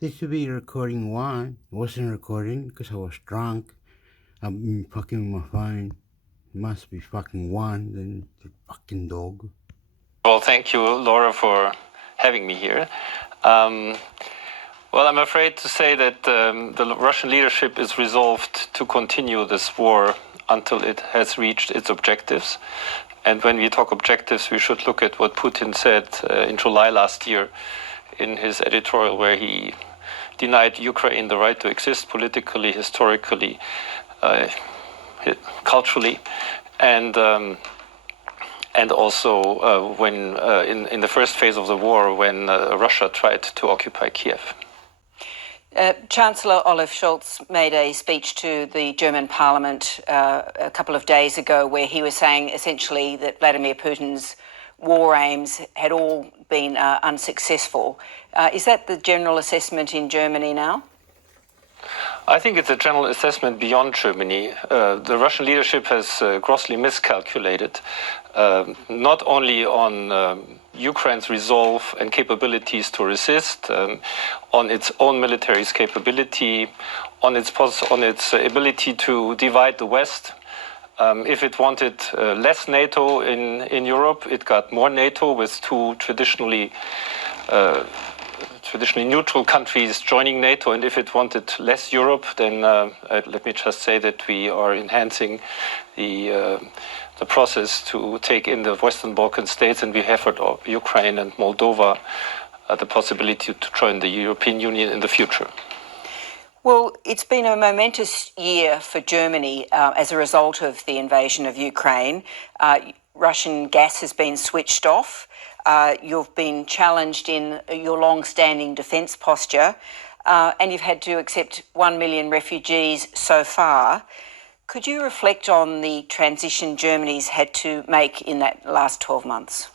This should be recording one. It wasn't recording because I was drunk. I've been fucking my phone. It must be fucking one, then the fucking dog. Well, thank you, Laura, for having me here. Well, I'm afraid to say that the Russian leadership is resolved to continue this war until it has reached its objectives. And when we talk objectives, we should look at what Putin said in July last year in his editorial, where he denied Ukraine the right to exist politically, historically, culturally, and also when in the first phase of the war, when Russia tried to occupy Kiev. Chancellor Olaf Scholz made a speech to the German parliament a couple of days ago where he was saying essentially that Vladimir Putin's war aims had all been unsuccessful. Is that the general assessment in Germany now? I think it's a general assessment beyond Germany. The Russian leadership has grossly miscalculated, not only on Ukraine's resolve and capabilities to resist, on its own military's capability, on its ability to divide the West. If it wanted less NATO in Europe, it got more NATO with two traditionally neutral countries joining NATO, and if it wanted less Europe, then let me just say that we are enhancing the process to take in the Western Balkan states, and we have for Ukraine and Moldova the possibility to join the European Union in the future. Well, it's been a momentous year for Germany as a result of the invasion of Ukraine. Russian gas has been switched off. You've been challenged in your long-standing defence posture, and you've had to accept 1 million refugees so far. Could you reflect on the transition Germany's had to make in that last 12 months?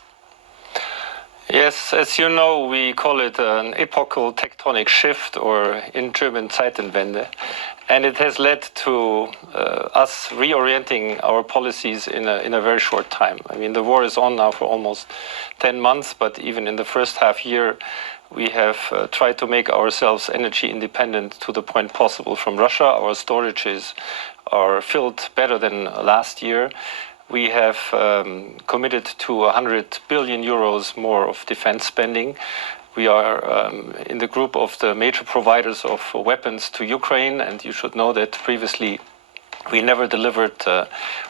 Yes, as you know, we call it an epochal tectonic shift, or in German Zeitenwende, and it has led to us reorienting our policies in a very short time. I mean, the war is on now for almost 10 months, but even in the first half year, we have tried to make ourselves energy independent to the point possible from Russia. Our storages are filled better than last year. We have committed to 100 billion euros more of defense spending. We are in the group of the major providers of weapons to Ukraine, and you should know that previously we never delivered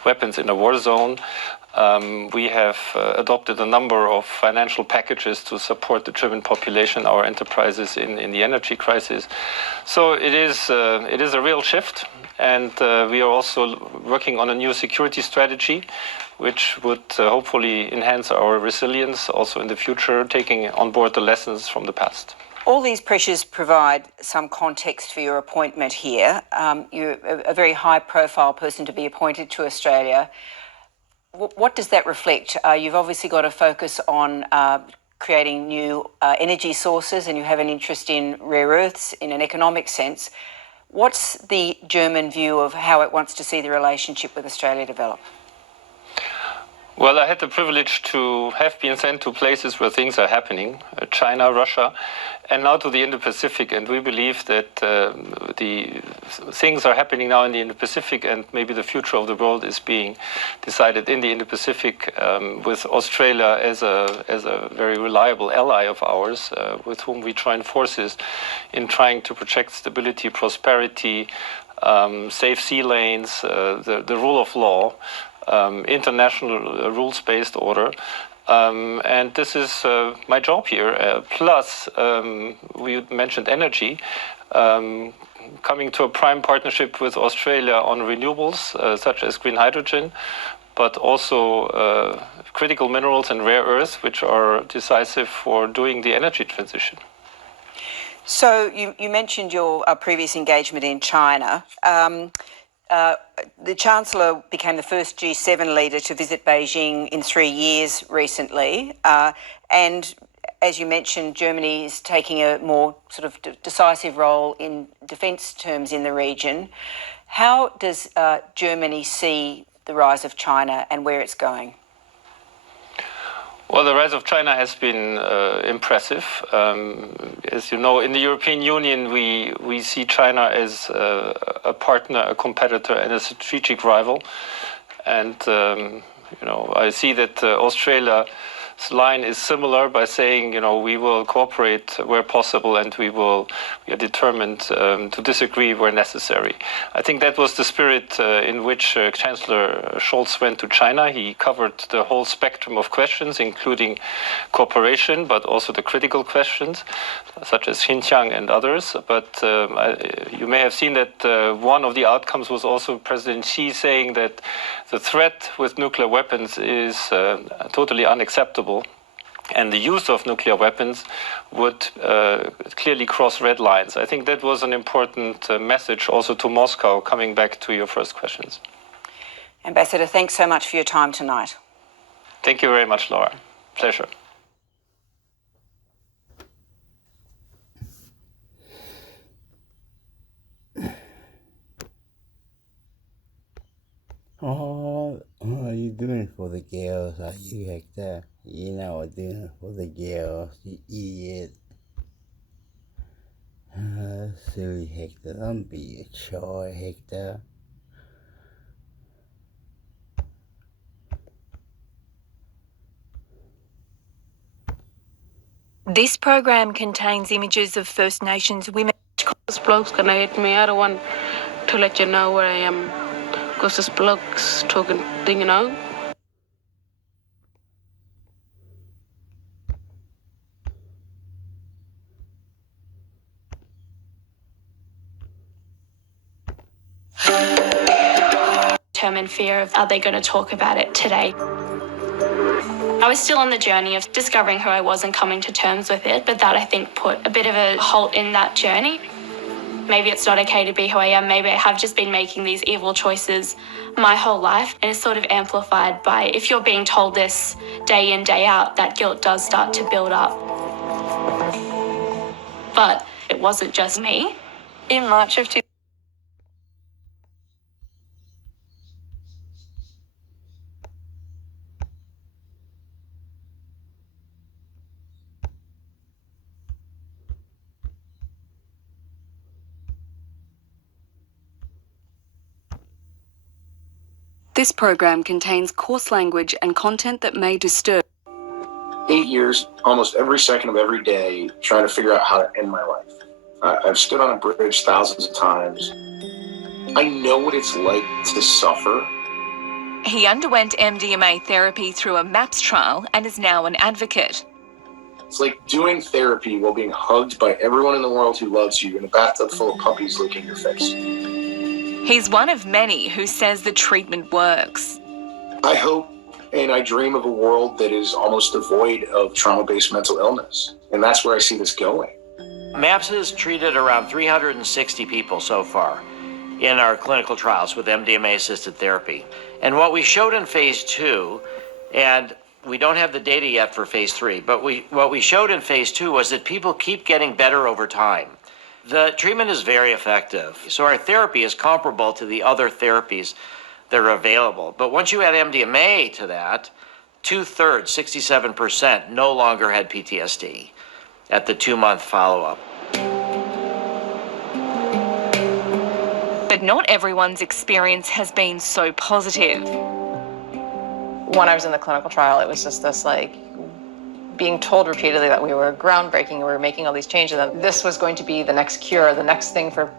weapons in a war zone. We have adopted a number of financial packages to support the German population, our enterprises in the energy crisis. So it is a real shift, and we are also working on a new security strategy, which would hopefully enhance our resilience also in the future, taking on board the lessons from the past. All these pressures provide some context for your appointment here. You're a very high-profile person to be appointed to Australia. What does that reflect? You've obviously got a focus on creating new energy sources, and you have an interest in rare earths in an economic sense. What's the German view of how it wants to see the relationship with Australia develop? Well, I had the privilege to have been sent to places where things are happening, China, Russia, and now to the Indo-Pacific. And we believe that the things are happening now in the Indo-Pacific, and maybe the future of the world is being decided in the Indo-Pacific, with Australia as a very reliable ally of ours, with whom we join forces in trying to project stability, prosperity, safe sea lanes, the rule of law, international rules-based order. And this is my job here. Plus, we mentioned energy, coming to a prime partnership with Australia on renewables, such as green hydrogen, but also critical minerals and rare earths, which are decisive for doing the energy transition. So you mentioned your previous engagement in China. The Chancellor became the first G7 leader to visit Beijing in 3 years recently. And as you mentioned, Germany is taking a more sort of decisive role in defence terms in the region. How does Germany see the rise of China and where it's going? Well, the rise of China has been impressive. As you know, in the European Union, we see China as a partner, a competitor, and a strategic rival. And I see that Australia's line is similar by saying, we will cooperate where possible, and we are determined to disagree where necessary. I think that was the spirit in which Chancellor Scholz went to China. He covered the whole spectrum of questions, including cooperation, but also the critical questions, such as Xinjiang and others. But you may have seen that one of the outcomes was also President Xi saying that the threat with nuclear weapons is totally unacceptable. And the use of nuclear weapons would clearly cross red lines. I think that was an important message also to Moscow, coming back to your first questions. Ambassador, thanks so much for your time tonight. Thank you very much, Laura. Pleasure. Oh, you doing it for the girls, are you, Hector? You know what doing it for the girls, you idiot. Silly Hector, don't be a shy, Hector. This program contains images of First Nations women. This bloke's gonna hit me. I don't want to let you know where I am, because this bloke's talking thing, In fear of, are they going to talk about it today? I was still on the journey of discovering who I was and coming to terms with it, but that I think put a bit of a halt in that journey. Maybe it's not okay to be who I am. Maybe I have just been making these evil choices my whole life, and it's sort of amplified by, if you're being told this day in, day out, that guilt does start to build up. But it wasn't just me. In March of This program contains coarse language and content that may disturb. 8 years, almost every second of every day, trying to figure out how to end my life. I've stood on a bridge thousands of times. I know what it's like to suffer. He underwent MDMA therapy through a MAPS trial and is now an advocate. It's like doing therapy while being hugged by everyone in the world who loves you in a bathtub full of puppies licking your face. He's one of many who says the treatment works. I hope and I dream of a world that is almost devoid of trauma-based mental illness. And that's where I see this going. MAPS has treated around 360 people so far in our clinical trials with MDMA-assisted therapy. And what we showed in phase 2, and we don't have the data yet for phase 3, but what we showed in phase 2 was that people keep getting better over time. The treatment is very effective. So our therapy is comparable to the other therapies that are available. But once you add MDMA to that, 2/3, 67%, no longer had PTSD at the 2-month follow-up. But not everyone's experience has been so positive. When I was in the clinical trial, it was just this being told repeatedly that we were groundbreaking and we were making all these changes, and this was going to be the next cure, the next thing for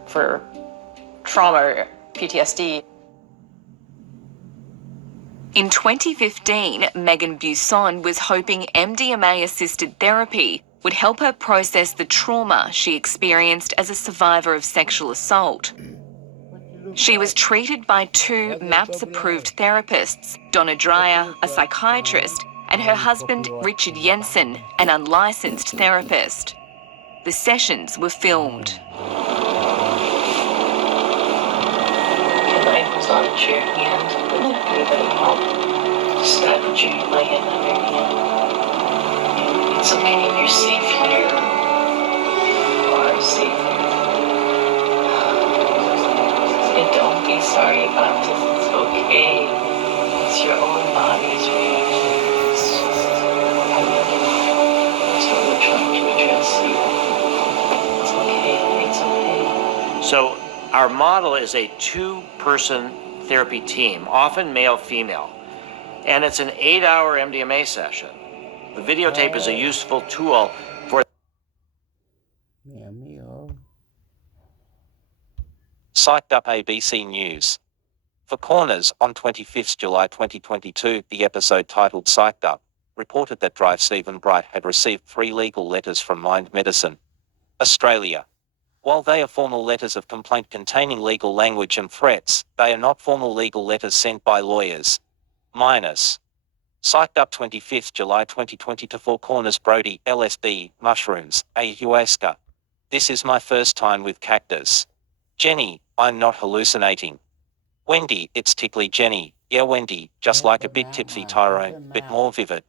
trauma or PTSD. In 2015, Megan Busson was hoping MDMA-assisted therapy would help her process the trauma she experienced as a survivor of sexual assault. She was treated by 2 MAPS-approved therapists, Donna Dreyer, a psychiatrist, and her husband, Richard Jensen, an unlicensed therapist. The sessions were filmed. Life was on a journey and anybody help start the journey by another hand. It's okay if you're safe here or safe here. And don't be sorry about this. It's okay. It's your own body's reaction. So our model is a 2-person therapy team, often male-female, and it's an 8-hour MDMA session. The videotape is a useful tool for Psyched Up ABC News. For Corners, on 25th July 2022, the episode titled Psyched Up reported that Drive Stephen Bright had received 3 legal letters from Mind Medicine Australia. While they are formal letters of complaint containing legal language and threats, they are not formal legal letters sent by lawyers. Minus. Psyched Up 25th July 2020 to Four Corners Brody, LSD, mushrooms, ayahuasca. This is my first time with cactus. Jenny, I'm not hallucinating. Wendy, it's tickly Jenny. Yeah Wendy, just like a bit tipsy Tyrone, but more vivid.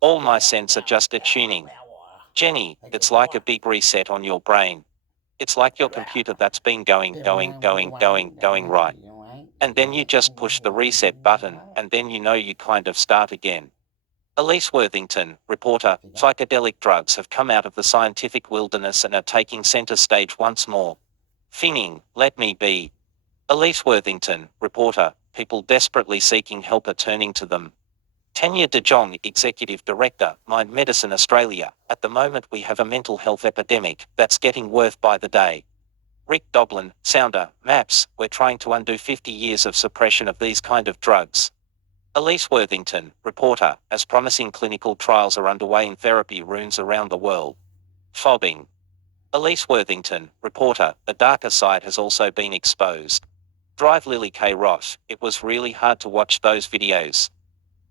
All my senses are just attuning. Jenny, it's like a big reset on your brain. It's like your computer that's been going right. And then you just push the reset button, and then you know you kind of start again. Elise Worthington, reporter, psychedelic drugs have come out of the scientific wilderness and are taking center stage once more. Finning, let me be. Elise Worthington, reporter, people desperately seeking help are turning to them. Tanya De Jong, Executive Director, Mind Medicine Australia. At the moment we have a mental health epidemic that's getting worse by the day. Rick Doblin, Sounder, MAPS, we're trying to undo 50 years of suppression of these kind of drugs. Elise Worthington, reporter, as promising clinical trials are underway in therapy rooms around the world. Fobbing. Elise Worthington, reporter, the darker side has also been exposed. Drive Lily K. Ross, it was really hard to watch those videos.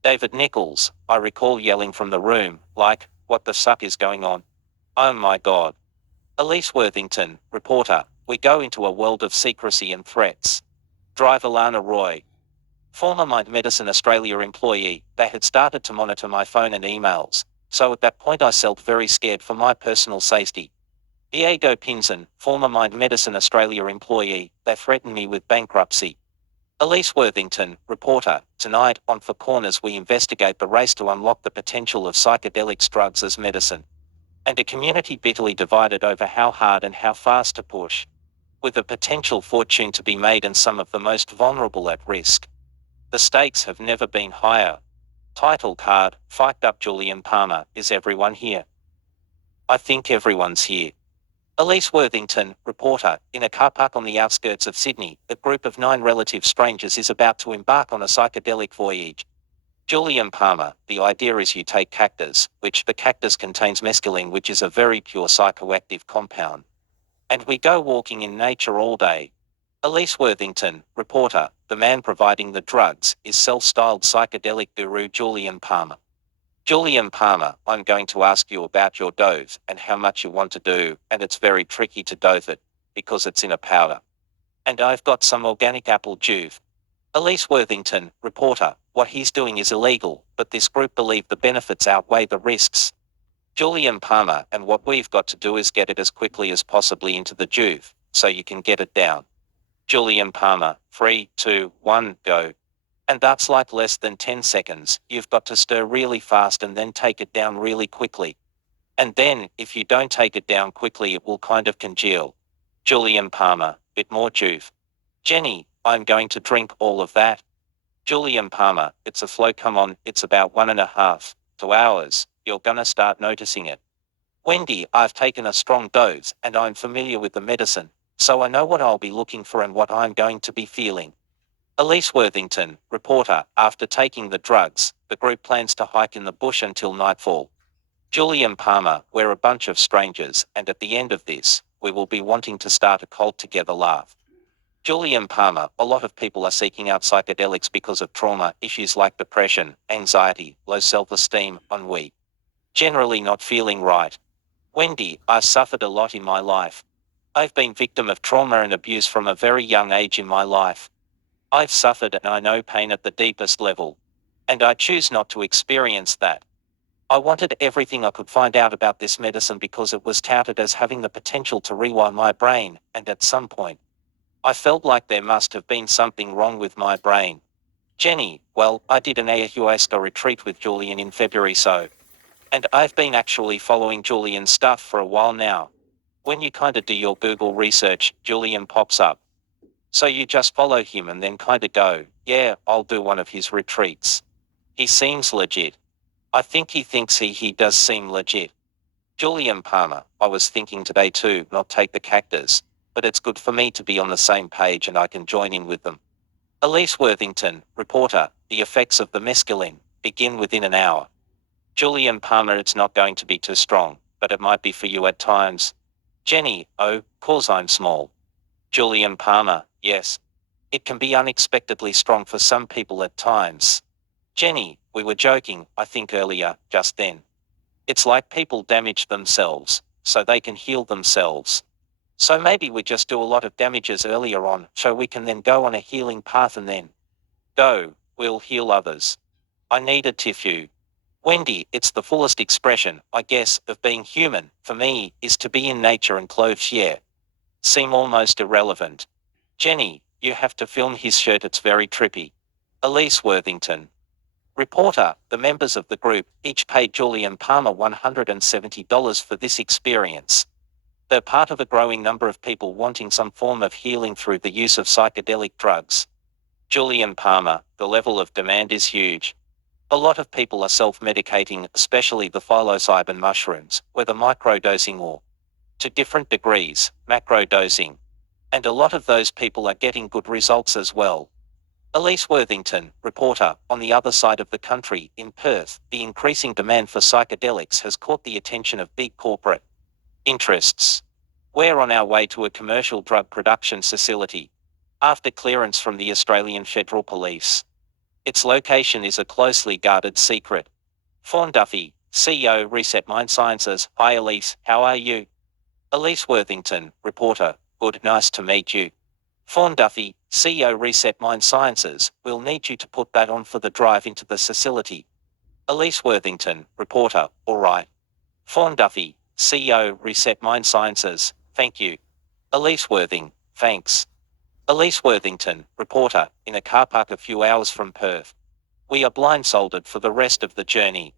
David Nichols, I recall yelling from the room, like, what the suck is going on? Oh my God. Elise Worthington, reporter, we go into a world of secrecy and threats. Drive Alana Roy. Former Mind Medicine Australia employee, they had started to monitor my phone and emails, so at that point I felt very scared for my personal safety. Diego Pinzon, former Mind Medicine Australia employee, they threatened me with bankruptcy. Elise Worthington, reporter, tonight on Four Corners we investigate the race to unlock the potential of psychedelics drugs as medicine. And a community bitterly divided over how hard and how fast to push. With a potential fortune to be made and some of the most vulnerable at risk. The stakes have never been higher. Title card, Psyched Up Julian Palmer, is everyone here? I think everyone's here. Elise Worthington, reporter, in a car park on the outskirts of Sydney, a group of 9 relative strangers is about to embark on a psychedelic voyage. Julian Palmer, the idea is you take cactus, which the cactus contains mescaline which is a very pure psychoactive compound. And we go walking in nature all day. Elise Worthington, reporter, the man providing the drugs, is self-styled psychedelic guru Julian Palmer. Julian Palmer, I'm going to ask you about your dose and how much you want to do, and it's very tricky to dose it, because it's in a powder. And I've got some organic apple juice. Elise Worthington, reporter, what he's doing is illegal, but this group believe the benefits outweigh the risks. Julian Palmer, and what we've got to do is get it as quickly as possibly into the juice, so you can get it down. Julian Palmer, 3, 2, 1, go. And that's like less than 10 seconds, you've got to stir really fast and then take it down really quickly. And then, if you don't take it down quickly it will kind of congeal. Julian Palmer, bit more juice. Jenny, I'm going to drink all of that. Julian Palmer, it's a flow, come on, it's about 1.5 to 2 hours, you're gonna start noticing it. Wendy, I've taken a strong dose and I'm familiar with the medicine, so I know what I'll be looking for and what I'm going to be feeling. Elise Worthington, reporter, after taking the drugs, the group plans to hike in the bush until nightfall. Julian Palmer, we're a bunch of strangers, and at the end of this, we will be wanting to start a cult together laugh. Julian Palmer, a lot of people are seeking out psychedelics because of trauma, issues like depression, anxiety, low self-esteem, ennui. Generally not feeling right. Wendy, I suffered a lot in my life. I've been victim of trauma and abuse from a very young age in my life. I've suffered and I know pain at the deepest level. And I choose not to experience that. I wanted everything I could find out about this medicine because it was touted as having the potential to rewire my brain, and at some point, I felt like there must have been something wrong with my brain. Jenny, well, I did an ayahuasca retreat with Julian in February and I've been actually following Julian's stuff for a while now. When you kinda do your Google research, Julian pops up. So you just follow him and then kinda go, yeah, I'll do one of his retreats. He seems legit. I think he thinks he does seem legit. Julian Palmer, I was thinking today too, not take the cactus, but it's good for me to be on the same page and I can join in with them. Elise Worthington, reporter, the effects of the mescaline begin within an hour. Julian Palmer, it's not going to be too strong, but it might be for you at times. Jenny, oh, 'cause I'm small. Julian Palmer, yes. It can be unexpectedly strong for some people at times. Jenny, we were joking, I think earlier, just then. It's like people damage themselves, so they can heal themselves. So maybe we just do a lot of damages earlier on, so we can then go on a healing path and then we'll heal others. I need a tissue. Wendy, it's the fullest expression, I guess, of being human, for me, is to be in nature and clothes, yeah. Seem almost irrelevant. Jenny, you have to film his shirt, it's very trippy. Elise Worthington. Reporter, the members of the group each paid Julian Palmer $170 for this experience. They're part of a growing number of people wanting some form of healing through the use of psychedelic drugs. Julian Palmer, the level of demand is huge. A lot of people are self-medicating, especially the psilocybin mushrooms, whether microdosing or, to different degrees, macrodosing. And a lot of those people are getting good results as well. Elise Worthington, reporter, on the other side of the country, in Perth, the increasing demand for psychedelics has caught the attention of big corporate interests. We're on our way to a commercial drug production facility, after clearance from the Australian Federal Police. Its location is a closely guarded secret. Fawn Duffy, CEO, Reset Mind Sciences. Hi Elise, how are you? Elise Worthington, reporter, good, nice to meet you. Fawn Duffy, CEO, Reset Mind Sciences, we'll need you to put that on for the drive into the facility. Elise Worthington, reporter, alright. Fawn Duffy, CEO, Reset Mind Sciences, thank you. Elise Worthing, thanks. Elise Worthington, reporter, in a car park a few hours from Perth. We are blindfolded for the rest of the journey.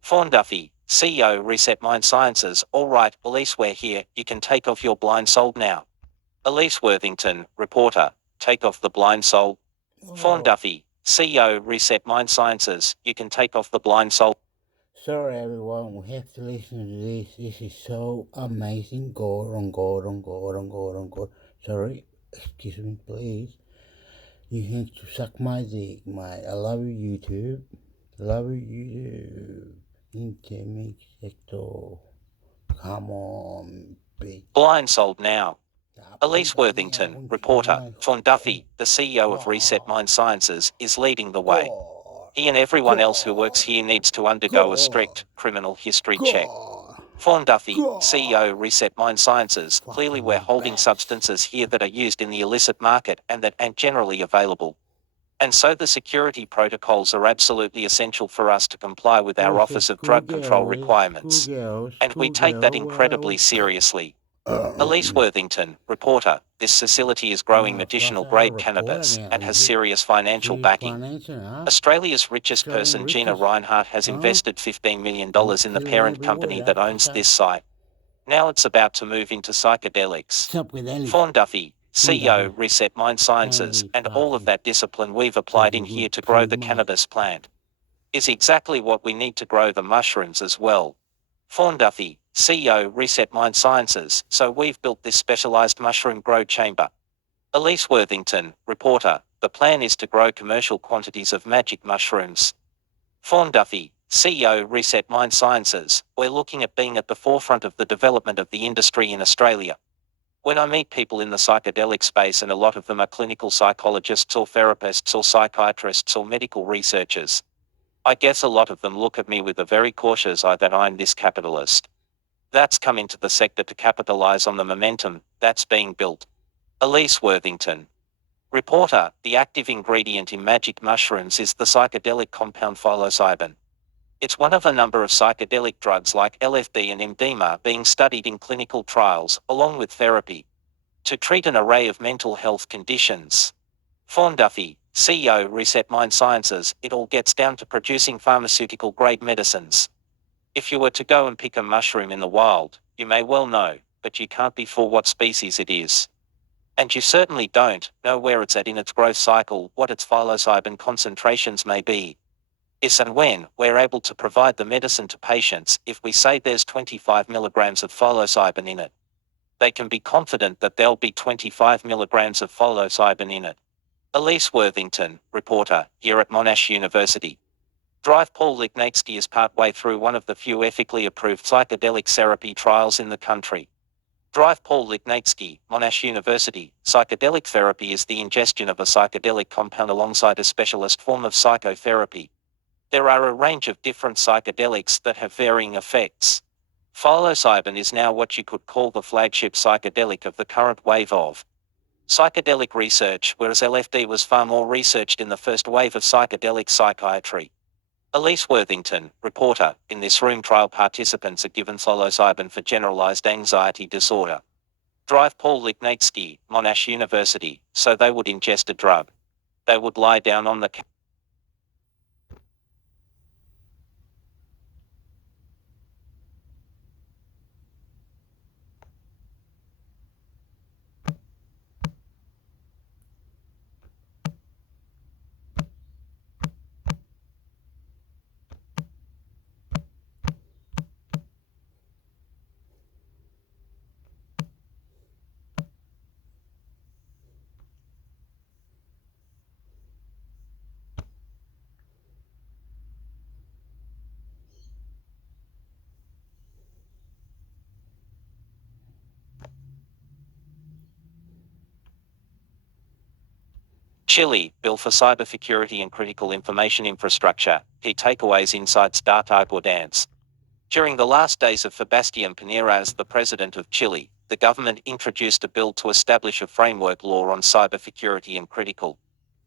Fawn Duffy, CEO, Reset Mind Sciences, alright, Elise, we're here, you can take off your blindfold now. Elise Worthington, reporter, take off the blindfold. Fawn Duffy, CEO, Reset Mind Sciences, you can take off the blindfold. Sorry everyone, we have to listen to this. This is so amazing. Go on. Sorry, excuse me please. You have to suck my dick, mate. I love you, YouTube. Love you, YouTube. Intermix sector. Come on, bitch. Blindfold now. Elise Worthington, reporter, Fawn Duffy, the CEO of Reset Mind Sciences, is leading the way. He and everyone else who works here needs to undergo a strict criminal history check. Fawn Duffy, CEO, Reset Mind Sciences, clearly we're holding substances here that are used in the illicit market and that aren't generally available. And so the security protocols are absolutely essential for us to comply with our Office of Drug Control requirements. And we take that incredibly seriously. Elise Worthington, reporter, this facility is growing medicinal-grade cannabis and has serious financial backing. Australia's richest person, Gina Reinhardt, has invested $15 million in the parent company that owns this site. Now it's about to move into psychedelics. Fawn Duffy, CEO, Reset Mind Sciences, and all of that discipline we've applied in here to grow the cannabis plant is exactly what we need to grow the mushrooms as well. Fawn Duffy, CEO, Reset Mind Sciences, so we've built this specialized mushroom grow chamber. Elise Worthington, reporter, the plan is to grow commercial quantities of magic mushrooms. Fawn Duffy, CEO, Reset Mind Sciences, we're looking at being at the forefront of the development of the industry in Australia. When I meet people in the psychedelic space, and a lot of them are clinical psychologists or therapists or psychiatrists or medical researchers, I guess a lot of them look at me with a very cautious eye that I'm this capitalist that's come into the sector to capitalize on the momentum that's being built. Elise Worthington, reporter, the active ingredient in magic mushrooms is the psychedelic compound psilocybin. It's one of a number of psychedelic drugs like LSD and MDMA being studied in clinical trials, along with therapy, to treat an array of mental health conditions. Fawn Duffy, CEO, Reset Mind Sciences, it all gets down to producing pharmaceutical-grade medicines. If you were to go and pick a mushroom in the wild, you may well know, but you can't be for what species it is. And you certainly don't know where it's at in its growth cycle, what its psilocybin concentrations may be. If and when we're able to provide the medicine to patients, if we say there's 25 milligrams of psilocybin in it, they can be confident that there'll be 25 milligrams of psilocybin in it. Elise Worthington, reporter, here at Monash University. Drive Paul Lignatsky is partway through one of the few ethically approved psychedelic therapy trials in the country. Drive Paul Lignatsky, Monash University. Psychedelic therapy is the ingestion of a psychedelic compound alongside a specialist form of psychotherapy. There are a range of different psychedelics that have varying effects. Psilocybin is now what you could call the flagship psychedelic of the current wave of psychedelic research, whereas LSD was far more researched in the first wave of psychedelic psychiatry. Elise Worthington, reporter, in this room trial participants are given psilocybin for generalized anxiety disorder. Drive Paul Lignatsky, Monash University, so they would ingest a drug. They would lie down on the Chile, Bill for Cybersecurity and Critical Information Infrastructure, Key Takeaways Insights Data Dance. During the last days of Sebastián Piñera as the president of Chile, the government introduced a bill to establish a framework law on cybersecurity and critical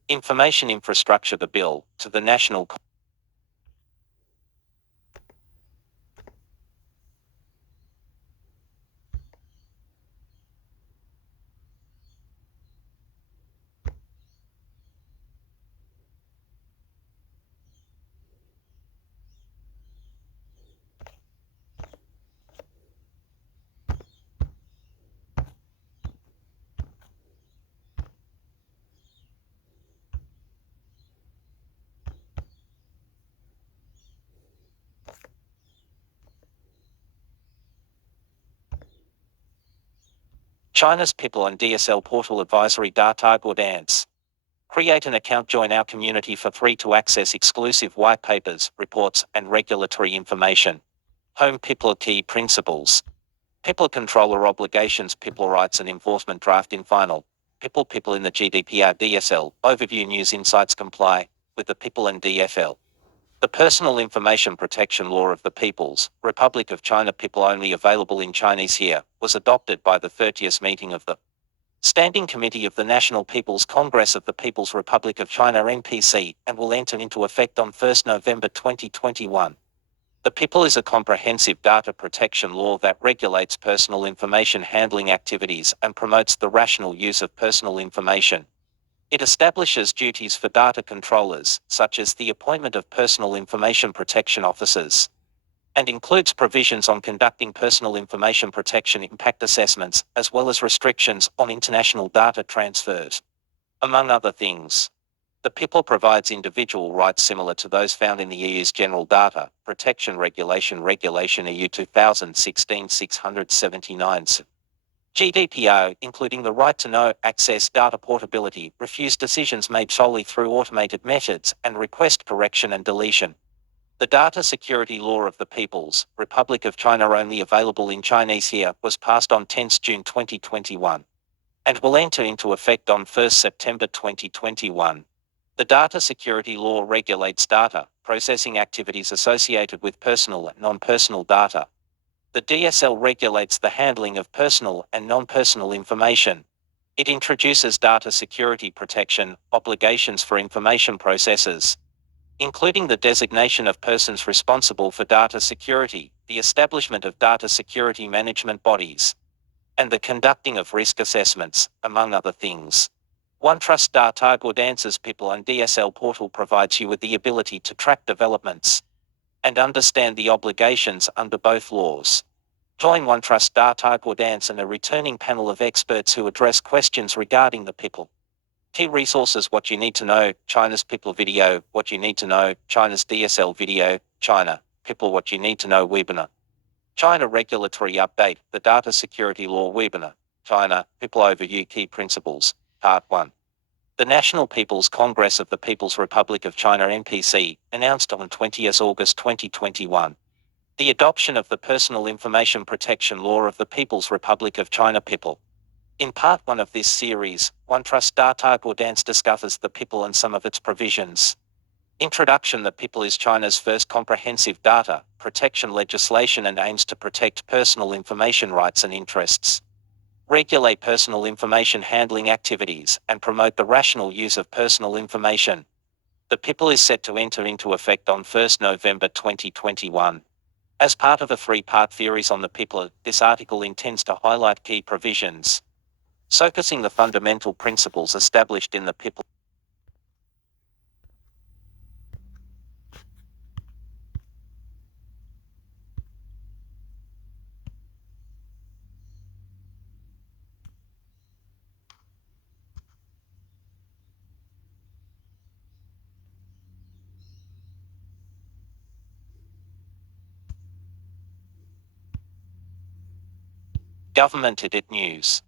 information infrastructure. The bill, to the National China's People and DSL Portal Advisory Data Dance. Create an account, join our community for free to access exclusive white papers, reports, and regulatory information. Home People Key Principles. People Controller Obligations, People Rights and Enforcement Draft in Final. People in the GDPR DSL, Overview News Insights comply with the People and DFL. The Personal Information Protection Law of the People's Republic of China, People only available in Chinese here, was adopted by the 30th meeting of the Standing Committee of the National People's Congress of the People's Republic of China NPC and will enter into effect on 1 November 2021. The People is a comprehensive data protection law that regulates personal information handling activities and promotes the rational use of personal information. It establishes duties for data controllers, such as the appointment of personal information protection officers, and includes provisions on conducting personal information protection impact assessments, as well as restrictions on international data transfers. Among other things, the People provides individual rights similar to those found in the EU's General Data Protection Regulation EU 2016-679. GDPR, including the right to know, access, data portability, refuse decisions made solely through automated methods, and request correction and deletion. The Data Security Law of the People's Republic of China, only available in Chinese here, was passed on 10 June 2021 and will enter into effect on 1 September 2021. The Data Security Law regulates data processing activities associated with personal and non-personal data. The DSL regulates the handling of personal and non-personal information. It introduces data security protection obligations for information processors, including the designation of persons responsible for data security, the establishment of data security management bodies, and the conducting of risk assessments, among other things. OneTrust Data Dance's People and DSL portal provides you with the ability to track developments and understand the obligations under both laws. Join OneTrust data Gordance and a returning panel of experts who address questions regarding the people. Key resources: what you need to know, China's people video, what you need to know, China's DSL video, China, people what you need to know webinar. China regulatory update, the data security law webinar, China, people overview key principles, part 1. The National People's Congress of the People's Republic of China NPC announced on 20 August 2021 the adoption of the Personal Information Protection Law of the People's Republic of China people. In part 1 of this series, OneTrust data Gordance discusses the PIPL and some of its provisions. Introduction: The PIPL is China's first comprehensive data protection legislation and aims to protect personal information rights and interests, regulate personal information handling activities, and promote the rational use of personal information. The PIPL is set to enter into effect on 1 November 2021. As part of a 3-part series on the PIPL, this article intends to highlight key provisions, focusing the fundamental principles established in the PIPL. Government Edit News.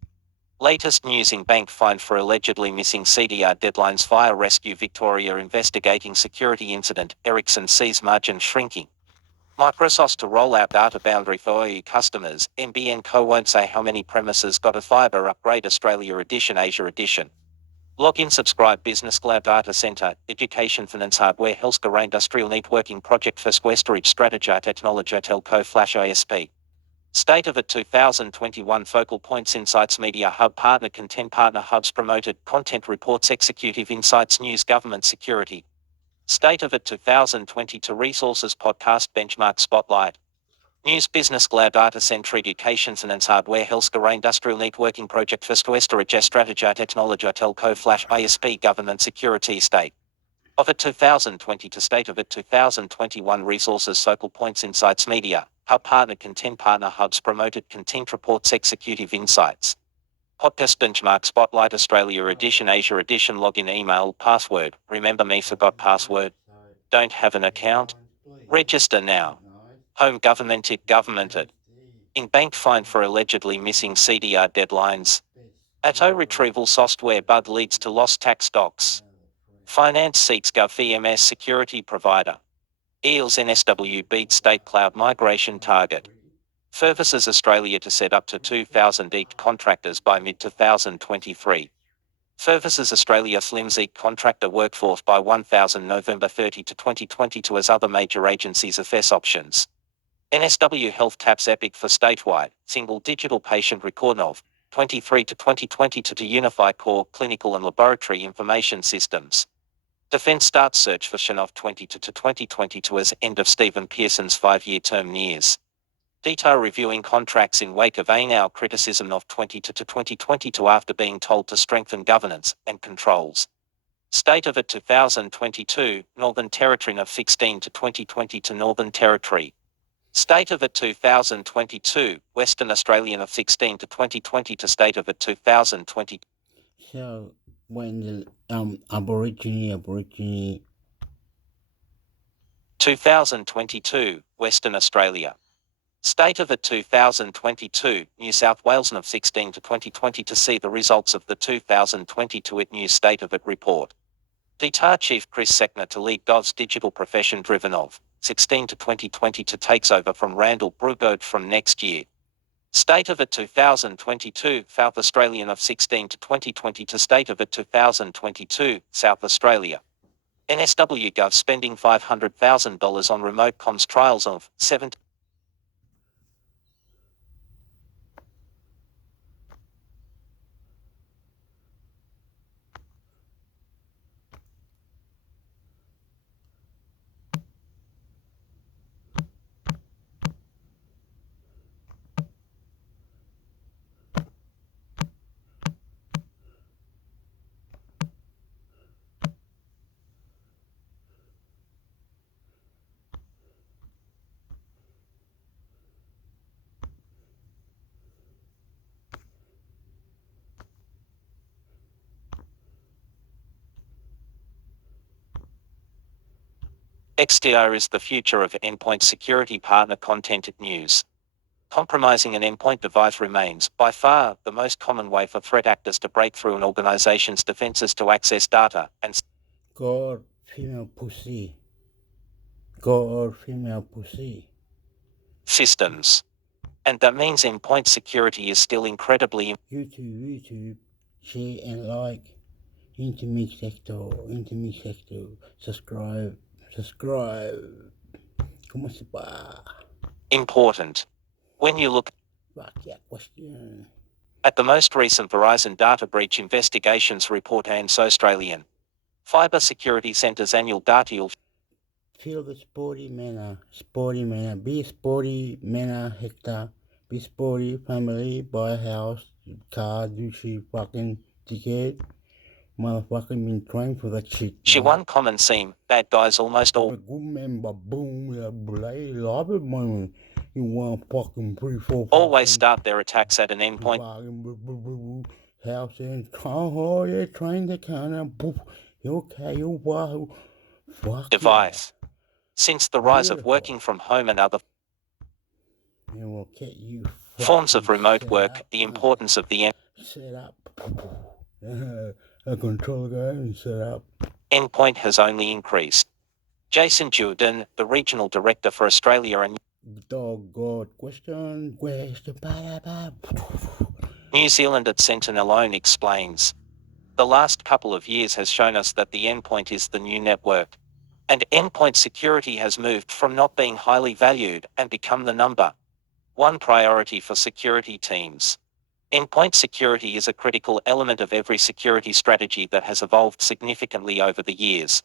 Latest news: in bank fined for allegedly missing CDR deadlines. Fire rescue Victoria investigating security incident. Ericsson sees margin shrinking. Microsoft to roll out data boundary for EU customers. NBN Co won't say how many premises got a fibre upgrade. Australia Edition, Asia Edition. Login, subscribe. Business Cloud Data Center, Education Finance Hardware Healthcare Industrial Networking Project for Storage Strategy Technology Telco Flash ISP. State of it 2021 Focal Points Insights Media Hub Partner Content Partner Hubs Promoted Content Reports Executive Insights News Government Security. State of it 2022 Resources Podcast Benchmark Spotlight. News Business Cloud Data Center Education Finance Hardware Healthcare Industrial Networking Project for Storage Strategy Technology Telco Flash ISP Government Security State of it 2022 State of it 2021 Resources Focal Points Insights Media Hub Partner Content Partner Hubs Promoted Content Reports Executive Insights. Podcast Benchmark Spotlight Australia Edition Asia Edition Login Email Password. Remember me, forgot password. Don't have an account? Register now. Home Government It Governmented. In bank fine for allegedly missing CDR deadlines. ATO retrieval software bug leads to lost tax docs. Finance seeks Gov VMS security provider. EELS NSW beat state cloud migration target. Services Australia to set up to 2,000 EAT contractors by mid-2023. Services Australia slims EAT contractor workforce by 1,000 November 30 to 2022 as other major agencies assess options. NSW Health taps Epic for statewide single digital patient record of 23 to 2022 to unify core clinical and laboratory information systems. Defence starts search for Shanov 22 to 2022 as end of Stephen Pearson's 5-year term nears. Detail reviewing contracts in wake of ANOW criticism of 22 to 2022 after being told to strengthen governance and controls. State of it 2022, Northern Territory of 16 to 2020 to Northern Territory. State of it 2022, Western Australian of 16 to 2020 to State of it 2020. So when the Aborigine 2022, Western Australia. State of it 2022, New South Wales of 16 to 2020 to see the results of the 2022 IT News State of it report. DTA Chief Chris Seckner to lead Gov's digital profession driven of 16 to 2020 to takes over from Randall Brugode from next year. State of it 2022, South Australian of 16 to 2020 to State of it 2022, South Australia. NSW Gov spending $500,000 on remote comms trials of 7. XDR is the future of endpoint security partner content news. Compromising an endpoint device remains, by far, the most common way for threat actors to break through an organization's defenses to access data and God, female pussy. God, female pussy. systems. And that means endpoint security is still incredibly YouTube, share and like. Intimate sector, subscribe. ¿Cómo se va? important. When you look Fuck that question. at the most recent Verizon data breach investigations report and Australian Cyber Security Centre's annual data Feel the sporty manner, be sporty manner, Hector, be sporty family, buy a house, car, do she fucking dickhead, motherfucking been trained for that shit. she one common theme, bad guys almost all You want fucking 3, 4, 5, always start their attacks at an endpoint house and oh yeah, train the counter, okay, you wow, fuck device. Since the rise of working from home and other yeah. It will get you forms of remote work, the importance of the set up. A controller guy and set up. endpoint has only increased. Jason Jordan, the regional director for Australia and Dog God question. New Zealand at Sentinel Alone explains, the last couple of years has shown us that the endpoint is the new network. And endpoint security has moved from not being highly valued and become the number one priority for security teams. Endpoint security is a critical element of every security strategy that has evolved significantly over the years.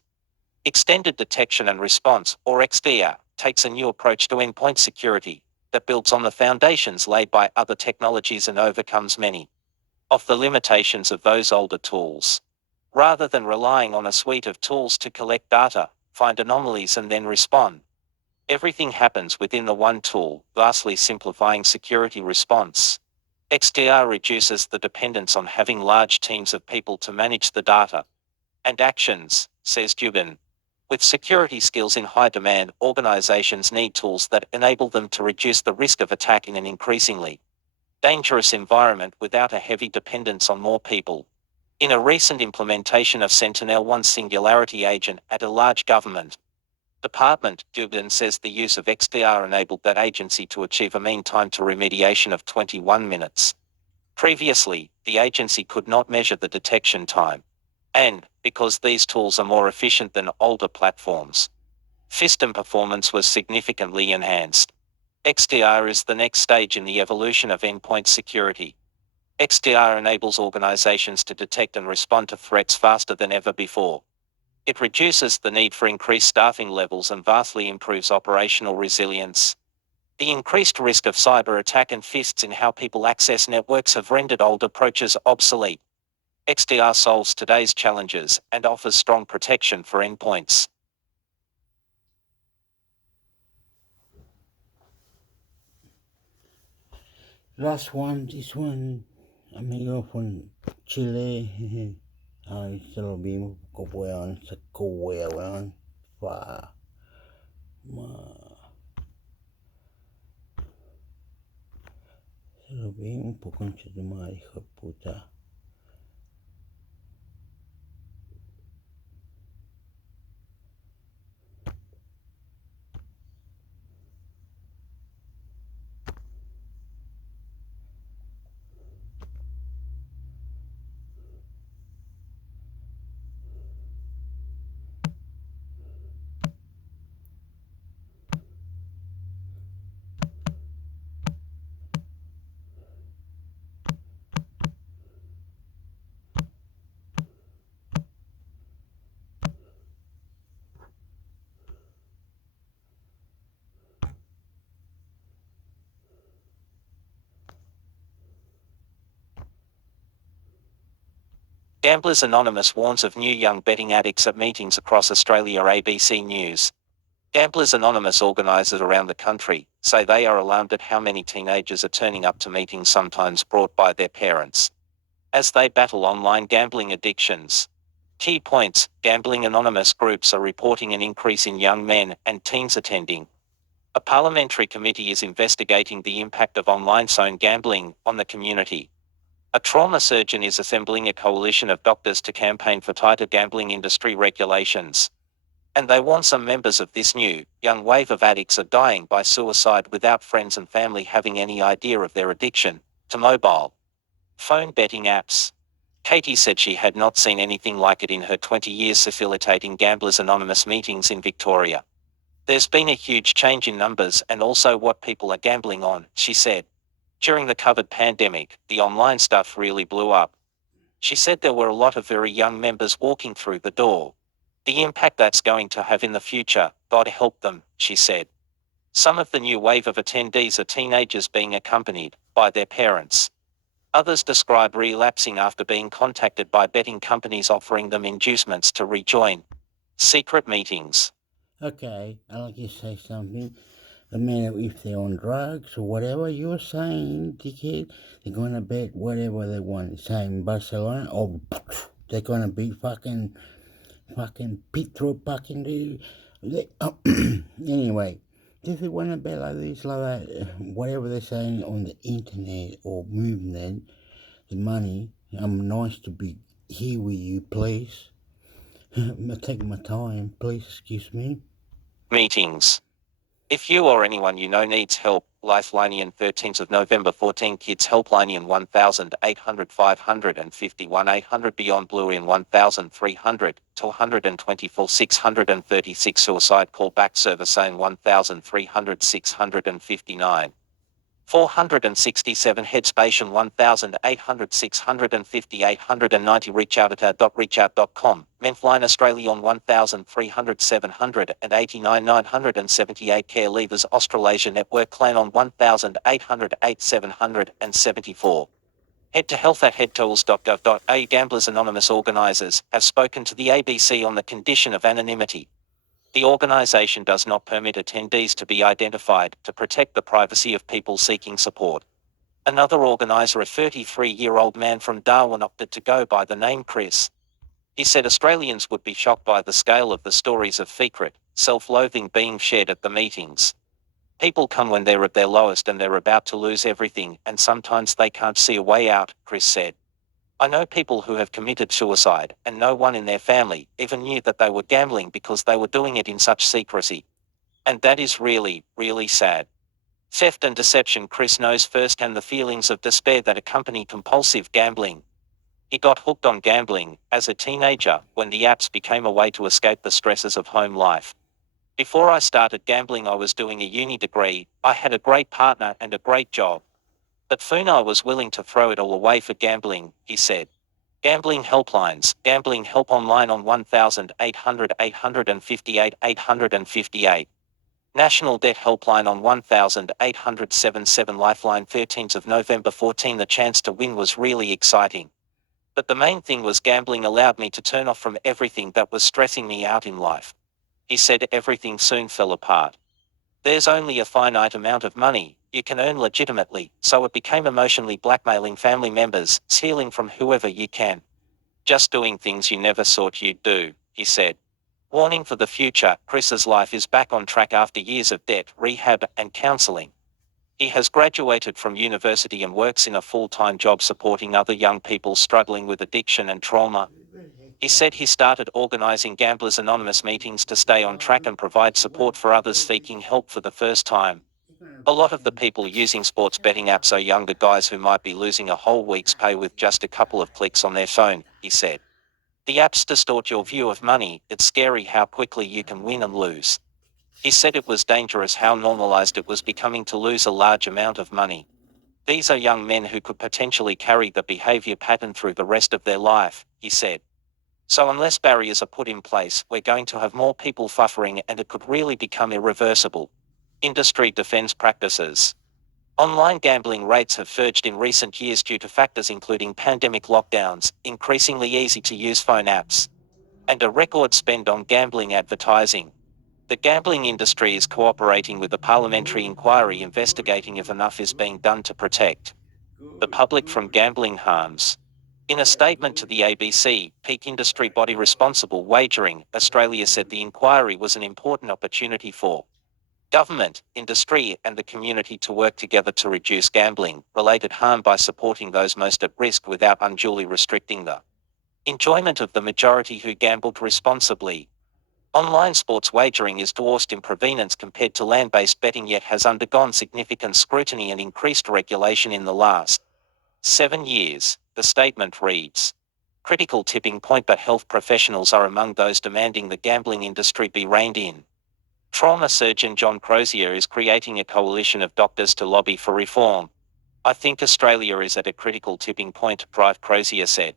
Extended Detection and Response, or XDR, takes a new approach to endpoint security that builds on the foundations laid by other technologies and overcomes many of the limitations of those older tools. Rather than relying on a suite of tools to collect data, find anomalies and then respond, everything happens within the one tool, vastly simplifying security response. XDR reduces the dependence on having large teams of people to manage the data and actions, says Dubin. With security skills in high demand, organizations need tools that enable them to reduce the risk of attack in an increasingly dangerous environment without a heavy dependence on more people. In a recent implementation of Sentinel-1 Singularity Agent at a large government department, Dubin says the use of XDR enabled that agency to achieve a mean time to remediation of 21 minutes. Previously, the agency could not measure the detection time. And, because these tools are more efficient than older platforms, system performance was significantly enhanced. XDR is the next stage in the evolution of endpoint security. XDR enables organizations to detect and respond to threats faster than ever before. It reduces the need for increased staffing levels and vastly improves operational resilience. The increased risk of cyber attack and fists in how people access networks have rendered old approaches obsolete. XDR solves today's challenges and offers strong protection for endpoints. Last one, this one, amigo from Chile. Ay, se lo vimos, weón, sacó weón. Fa. Se lo vimos, por concha de madre, hijo de puta. Gamblers Anonymous warns of new young betting addicts at meetings across Australia. ABC News. Gamblers Anonymous organisers around the country say they are alarmed at how many teenagers are turning up to meetings sometimes brought by their parents as they battle online gambling addictions. Key points: Gambling Anonymous groups are reporting an increase in young men and teens attending. A parliamentary committee is investigating the impact of online zone gambling on the community. A trauma surgeon is assembling a coalition of doctors to campaign for tighter gambling industry regulations. And they warn some members of this new, young wave of addicts are dying by suicide without friends and family having any idea of their addiction to mobile phone betting apps. Katie said she had not seen anything like it in her 20 years facilitating Gamblers Anonymous meetings in Victoria. There's been a huge change in numbers and also what people are gambling on, she said. During the COVID pandemic, the online stuff really blew up. She said there were a lot of very young members walking through the door. The impact that's going to have in the future, God help them, she said. Some of the new wave of attendees are teenagers being accompanied by their parents. Others describe relapsing after being contacted by betting companies offering them inducements to rejoin secret meetings. Okay, I'd like to say something. No matter if they're on drugs or whatever you're saying, dickhead, they're gonna bet whatever they want. Saying Barcelona, or they're gonna beat fucking Petro fucking anyway, if they wanna bet like this, like that, whatever they're saying on the internet or movement, the money, I'm nice to be here with you, please. I take my time, please, excuse me. Meetings. If you or anyone you know needs help, Lifelinian 13th of November 14 Kids Helplinian 1800 551 800 Beyond Blueian 1300 224 636 Suicide Callback Service Saying 1300 659 467 Headspation 1800 650 890 reachout@reachout.com Menthline Australia on 1300 789 978 Care Levers Australasia Network Clan on 1800 8 774 Head to health@headtools.gov.au Gamblers Anonymous organisers have spoken to the ABC on the condition of anonymity. The organisation does not permit attendees to be identified to protect the privacy of people seeking support. Another organiser, a 33-year-old man from Darwin, opted to go by the name Chris. He said Australians would be shocked by the scale of the stories of secret, self-loathing being shared at the meetings. People come when they're at their lowest and they're about to lose everything, and sometimes they can't see a way out, Chris said. I know people who have committed suicide, and no one in their family even knew that they were gambling because they were doing it in such secrecy. And that is really, really sad. Theft and deception. Chris knows firsthand the feelings of despair that accompany compulsive gambling. He got hooked on gambling as a teenager when the apps became a way to escape the stresses of home life. Before I started gambling, I was doing a uni degree, I had a great partner and a great job. But soon I was willing to throw it all away for gambling, he said. Gambling helplines. Gambling help online on 1800 858 858. National Debt Helpline on 1800 77 Lifeline 13th of November 14. The chance to win was really exciting. But the main thing was gambling allowed me to turn off from everything that was stressing me out in life. He said everything soon fell apart. There's only a finite amount of money you can earn legitimately, so it became emotionally blackmailing family members, stealing from whoever you can. Just doing things you never thought you'd do, he said. Warning for the future, Chris's life is back on track after years of debt, rehab, and counselling. He has graduated from university and works in a full-time job supporting other young people struggling with addiction and trauma. He said he started organising Gamblers Anonymous meetings to stay on track and provide support for others seeking help for the first time. A lot of the people using sports betting apps are younger guys who might be losing a whole week's pay with just a couple of clicks on their phone, he said. The apps distort your view of money. It's scary how quickly you can win and lose. He said it was dangerous how normalized it was becoming to lose a large amount of money. These are young men who could potentially carry the behavior pattern through the rest of their life, he said. So unless barriers are put in place, we're going to have more people suffering and it could really become irreversible. Industry defends practices. Online gambling rates have surged in recent years due to factors including pandemic lockdowns, increasingly easy-to-use phone apps, and a record spend on gambling advertising. The gambling industry is cooperating with the parliamentary inquiry investigating if enough is being done to protect the public from gambling harms. In a statement to the ABC, peak industry body Responsible Wagering Australia said the inquiry was an important opportunity for government, industry, and the community to work together to reduce gambling-related harm by supporting those most at risk without unduly restricting the enjoyment of the majority who gambled responsibly. Online sports wagering is dwarfed in prevalence compared to land-based betting, yet has undergone significant scrutiny and increased regulation in the last 7 years, the statement reads. Critical tipping point, but health professionals are among those demanding the gambling industry be reined in. Trauma surgeon John Crozier is creating a coalition of doctors to lobby for reform. I think Australia is at a critical tipping point, Crozier said.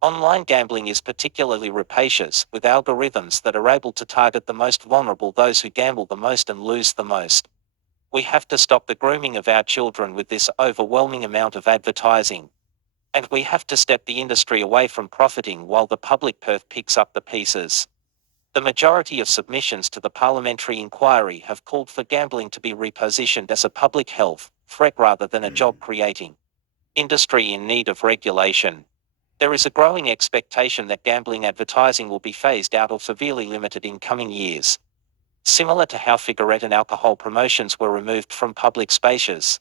Online gambling is particularly rapacious, with algorithms that are able to target the most vulnerable, those who gamble the most and lose the most. We have to stop the grooming of our children with this overwhelming amount of advertising. And we have to step the industry away from profiting while the public purse picks up the pieces. The majority of submissions to the parliamentary inquiry have called for gambling to be repositioned as a public health threat rather than a job-creating industry in need of regulation. There is a growing expectation that gambling advertising will be phased out or severely limited in coming years. Similar to how cigarette and alcohol promotions were removed from public spaces.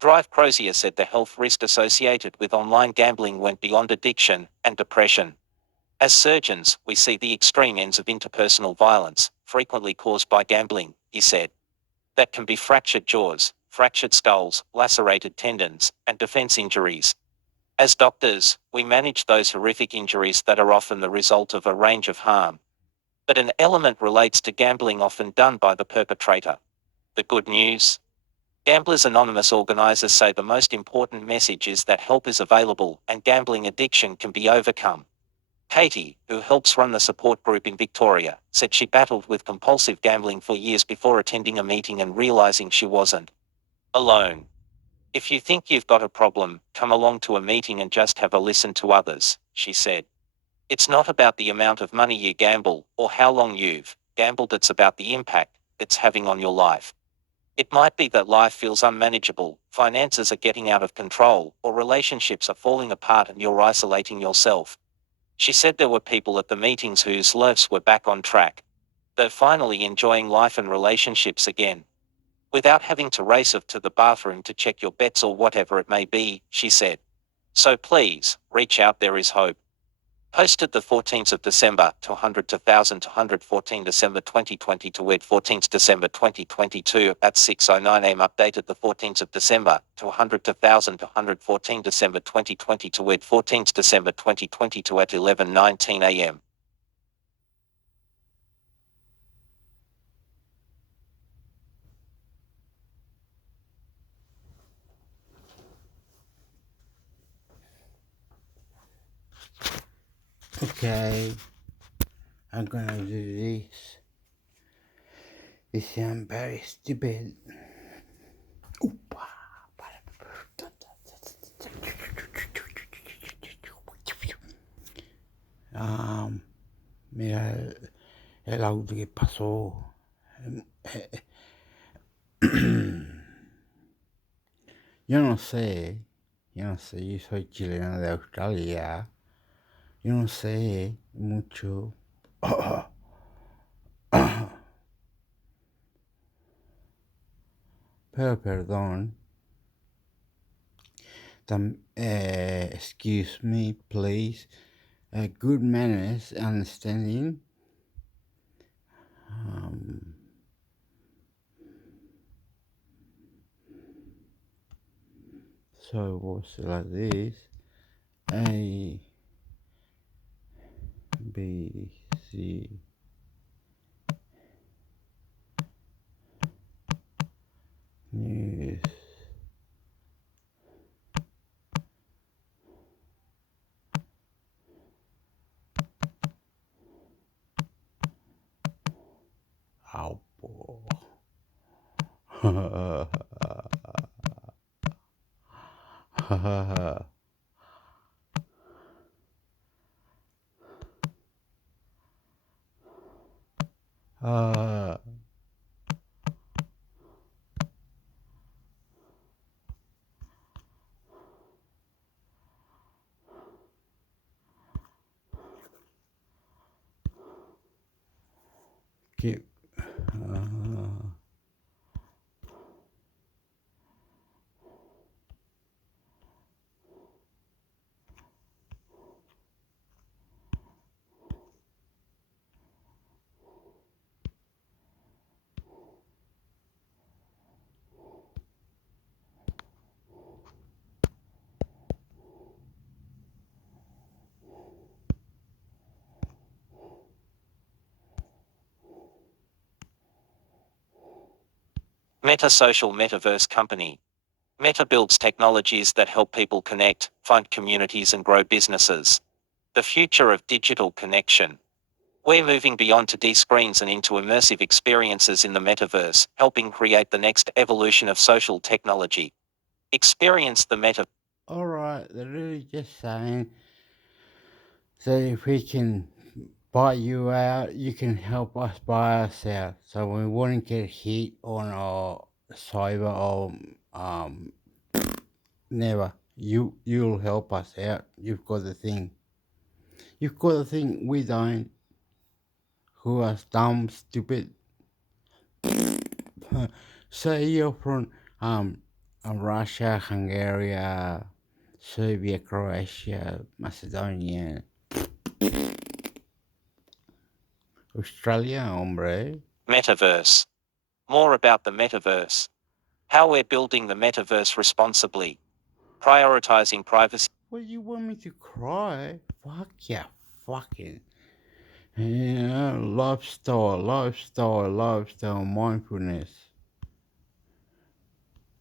Crozier said the health risk associated with online gambling went beyond addiction and depression. As surgeons, we see the extreme ends of interpersonal violence, frequently caused by gambling, he said. That can be fractured jaws, fractured skulls, lacerated tendons, and defense injuries. As doctors, we manage those horrific injuries that are often the result of a range of harm. But an element relates to gambling, often done by the perpetrator. The good news? Gamblers Anonymous organizers say the most important message is that help is available and gambling addiction can be overcome. Katie, who helps run the support group in Victoria, said she battled with compulsive gambling for years before attending a meeting and realizing she wasn't alone. If you think you've got a problem, come along to a meeting and just have a listen to others, she said. It's not about the amount of money you gamble or how long you've gambled, it's about the impact it's having on your life. It might be that life feels unmanageable, finances are getting out of control, or relationships are falling apart and you're isolating yourself. She said there were people at the meetings whose lives were back on track. They're finally enjoying life and relationships again. Without having to race off to the bathroom to check your bets or whatever it may be, she said. So please, reach out, there is hope. Posted the 14th of December to 100 to 1000 to 114 December 2020 to 14th December 2022 at 6:09 am. Updated the 14th of December to 100 to 1000 to 114 December 2020 to 14th December 2022 at 11:19 am. Okay, I'm gonna do this. This is very stupid. Mira el audio que pasó. Yo no sé, yo soy chileno de Australia. Yo no sé mucho. Pero perdón. Excuse me, please. Good manners, understanding. So it was like this. A, B, C, news. Alpo. keep. Meta Social Metaverse Company. Meta builds technologies that help people connect, find communities, and grow businesses. The future of digital connection. We're moving beyond 2D screens and into immersive experiences in the metaverse, helping create the next evolution of social technology. Experience the meta. Alright, they're really just saying, so if we can buy you out, you can help us buy us out. So we wouldn't get hit on our cyber or never. You'll help us out. You've got the thing. You've got the thing we don't. Who are dumb, stupid. Say you're from Russia, Hungary, Serbia, Croatia, Macedonia, Australia, hombre. Metaverse. More about the metaverse. How we're building the metaverse responsibly. Prioritizing privacy. What, you want me to cry? Fuck yeah, fucking. Yeah, lifestyle, mindfulness.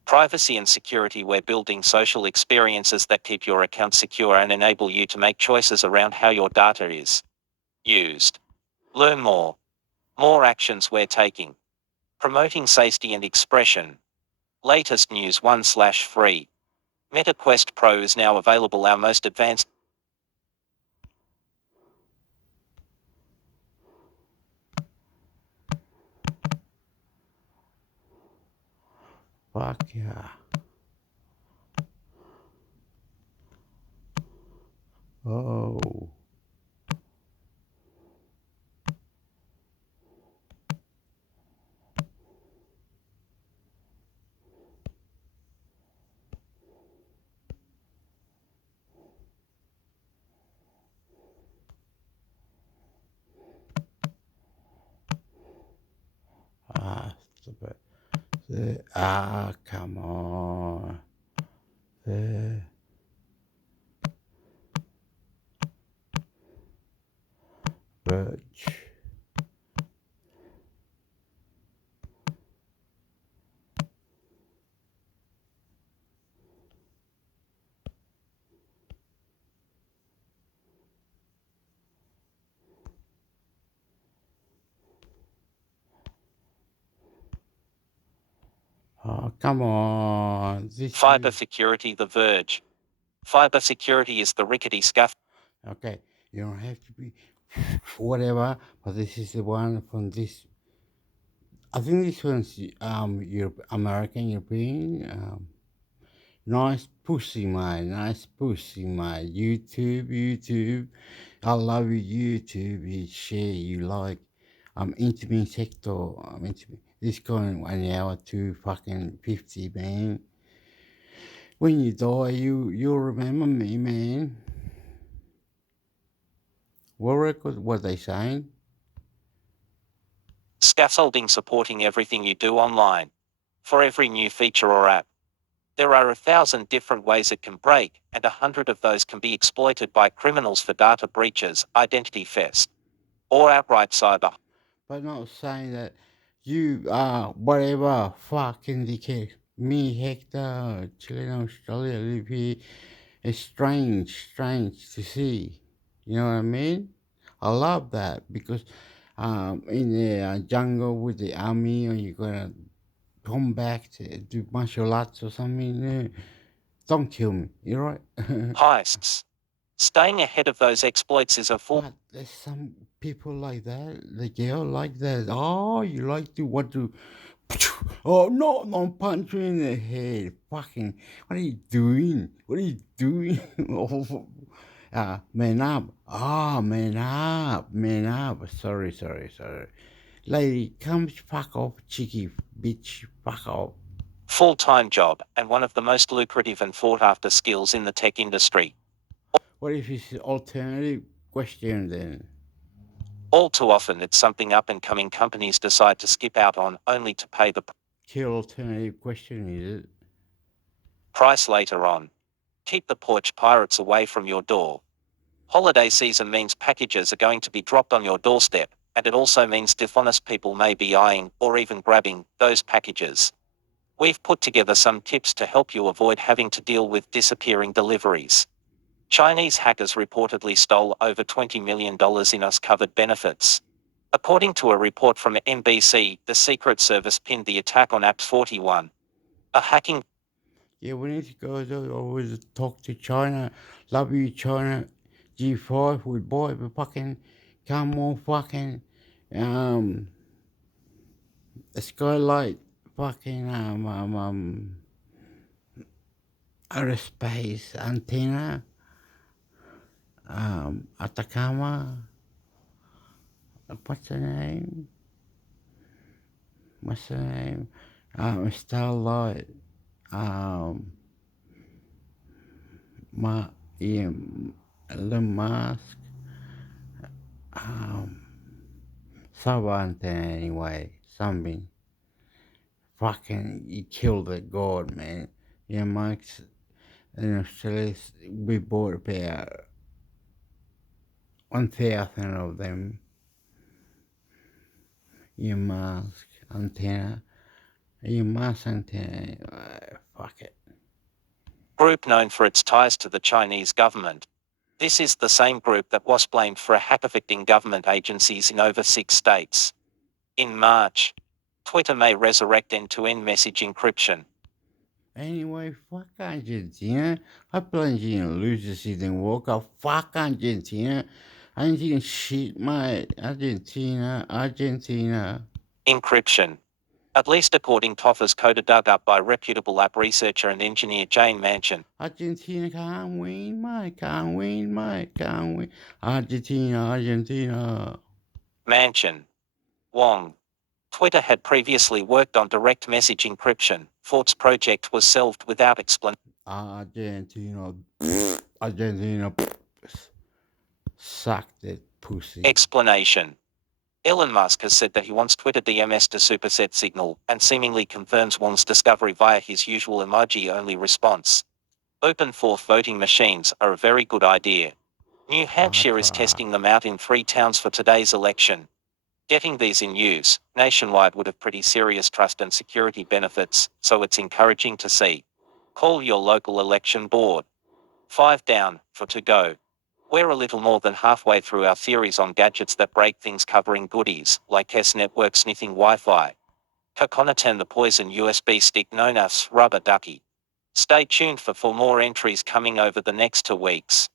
Privacy and security. We're building social experiences that keep your account secure and enable you to make choices around how your data is used. Learn more. More actions we're taking. Promoting safety and expression. Latest news 1/free. MetaQuest Pro is now available, our most advanced. Fuck yeah. Oh. Stupid. Come on. Birch. Oh, come on. Fiber security. The Verge. Fiber security is the rickety scuff. Okay, you don't have to be whatever, but this is the one from this. I think this one's American, European. Nice pussy, mate. Nice pussy, mate. YouTube. I love you, YouTube. You share, you like. I'm intimate sector. I'm intimate. This going 1 hour to fucking 50, man. When you die, you'll remember me, man. What record? What they saying? Scaffolding supporting everything you do online. For every new feature or app. There are 1,000 different ways it can break, and 100 of those can be exploited by criminals for data breaches, identity theft, or outright cyber. But not saying that you are whatever fucking dickhead. Me, Hector, Chilean Australia, live here. It's strange to see. You know what I mean? I love that because in the jungle with the army, and you're gonna come back to do martial arts or something. Don't kill me. You're right. Heists. Staying ahead of those exploits is a full. But there's some people like that. The girl like that. Oh, you like to want to. Oh no! Don't punch me in the head. Fucking. What are you doing? What are you doing? Man up. Man up. Sorry. Lady, come fuck off, cheeky bitch, fuck off. Full-time job and one of the most lucrative and sought-after skills in the tech industry. What if it's an alternative question then? All too often it's something up-and-coming companies decide to skip out on, only to pay the Key alternative question, is it? price later on. Keep the porch pirates away from your door. Holiday season means packages are going to be dropped on your doorstep, and it also means dishonest people may be eyeing, or even grabbing, those packages. We've put together some tips to help you avoid having to deal with disappearing deliveries. Chinese hackers reportedly stole over $20 million in US-covered benefits. According to a report from NBC, the Secret Service pinned the attack on Apps 41. A hacking... Yeah, we need to go to always talk to China. Love you, China. G5, we boy, we fucking come on, fucking skylight, fucking aerospace antenna, Atacama. What's the name? Starlight. Elon Musk. Sub antenna anyway. Something. Fucking, you killed the god, man. Yeah, Mike's in Australia, we bought about 1,000 of them. Your mask antenna. Your mask antenna. Fuck it. Group known for its ties to the Chinese government. This is the same group that was blamed for affecting government agencies in over 6 states. In March, Twitter may resurrect end-to-end message encryption. Anyway, fuck Argentina. I play Argentina loses season World Cup. Fuck Argentina. Argentina shit, mate. Argentina. Encryption. At least according to Toffa's code dug up by reputable app researcher and engineer Jane Manchin. Argentina can't win, mate. Can't win. Argentina. Manchin. Wong. Twitter had previously worked on direct message encryption. Fort's project was shelved without explanation. Argentina. Suck that pussy. Explanation. Elon Musk has said that he wants Twitter DMS to superset Signal, and seemingly confirms Wong's discovery via his usual emoji-only response. Open fourth voting machines are a very good idea. New Hampshire is testing them out in 3 towns for today's election. Getting these in use nationwide would have pretty serious trust and security benefits, so it's encouraging to see. Call your local election board. 5 down, 4 to go. We're a little more than halfway through our series on gadgets that break things, covering goodies like S-network sniffing Wi-Fi. Coconut, the poison USB stick known as rubber ducky. Stay tuned for more entries coming over the next 2 weeks.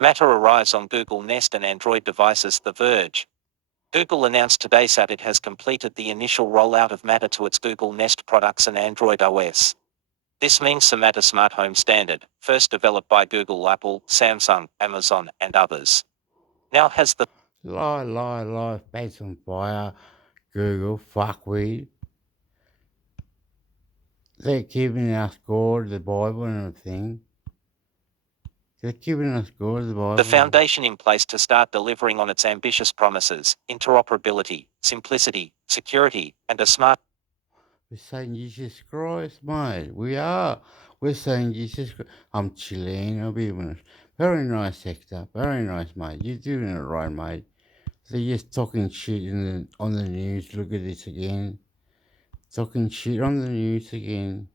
Matter arrives on Google Nest and Android devices. The Verge. Google announced today that it has completed the initial rollout of Matter to its Google Nest products and Android OS. This means the Matter smart home standard, first developed by Google, Apple, Samsung, Amazon, and others, now has the Lie, face on fire, Google, fuckweed. They're keeping us God, the Bible and everything. They're keeping us God, the Bible. foundation in place to start delivering on its ambitious promises: interoperability, simplicity, security, and a smart. We're saying Jesus Christ, mate. We are. We're saying Jesus Christ. I'm Chilean, I'll be honest. Very nice, Hector. Very nice, mate. You're doing it right, mate. They're just talking shit on the news. Look at this again. Talking shit on the news again.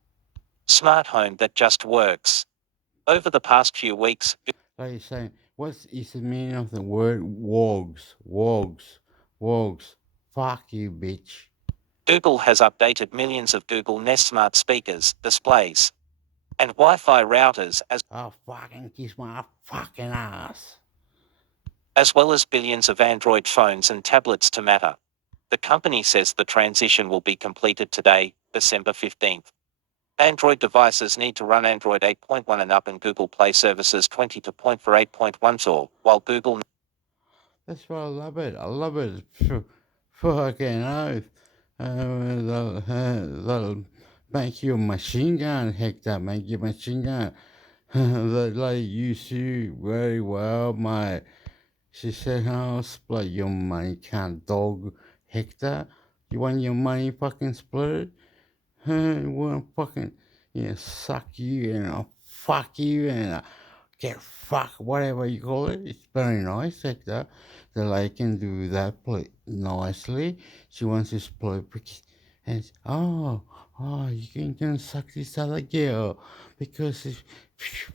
Smart home that just works. Over the past few weeks, Like you're saying, what is the meaning of the word wogs? Wogs. Wogs. Fuck you, bitch. Google has updated millions of Google Nest smart speakers, displays, and Wi-Fi routers Oh, fucking kiss my fucking ass. as well as billions of Android phones and tablets to Matter. The company says the transition will be completed today, December 15th. Android devices need to run Android 8.1 and up and Google Play services 20.4 8.1 or, while Google. That's why I love it. I love it. Fucking oath. That'll make you a machine gun, Hector. Make you a machine gun. Like you do very well, mate. She said, "Oh, split your money, can't dog, Hector. You want your money, fucking split it? You want fucking, suck you and I'll fuck you and get fucked, whatever you call it. It's very nice, Hector. The lady can do that nicely. She wants to split and you can suck this other girl because it's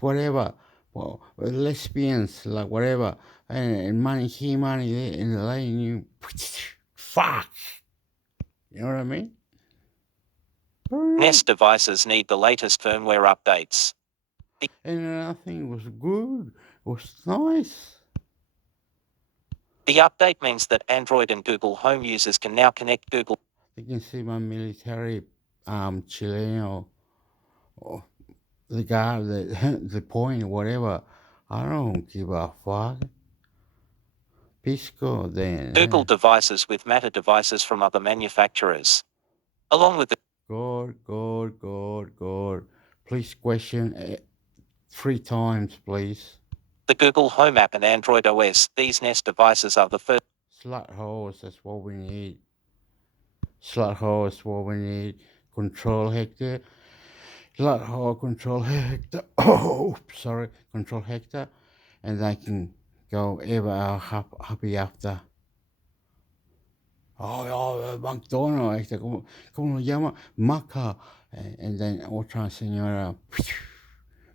whatever. Well, lesbians, like whatever, and money here, money there, and the lady you fuck. You know what I mean? Nest devices need the latest firmware updates. And I think it was good. It was nice. The update means that Android and Google Home users can now connect Google. You can see my military Chilean or the guy, the point, whatever. I don't give a fuck. Pisco then. Google devices with Matter devices from other manufacturers. Along with the God. Please question 3 times, please. The Google Home app and Android OS, these Nest devices are the first. Slut holes, that's what we need. Slut hole is what we need. Control Hector. Slut hole, control Hector. Oh, sorry, control Hector. And they can go ever happy after. McDonald's, ¿cómo lo llama? Maca. And then otra señora,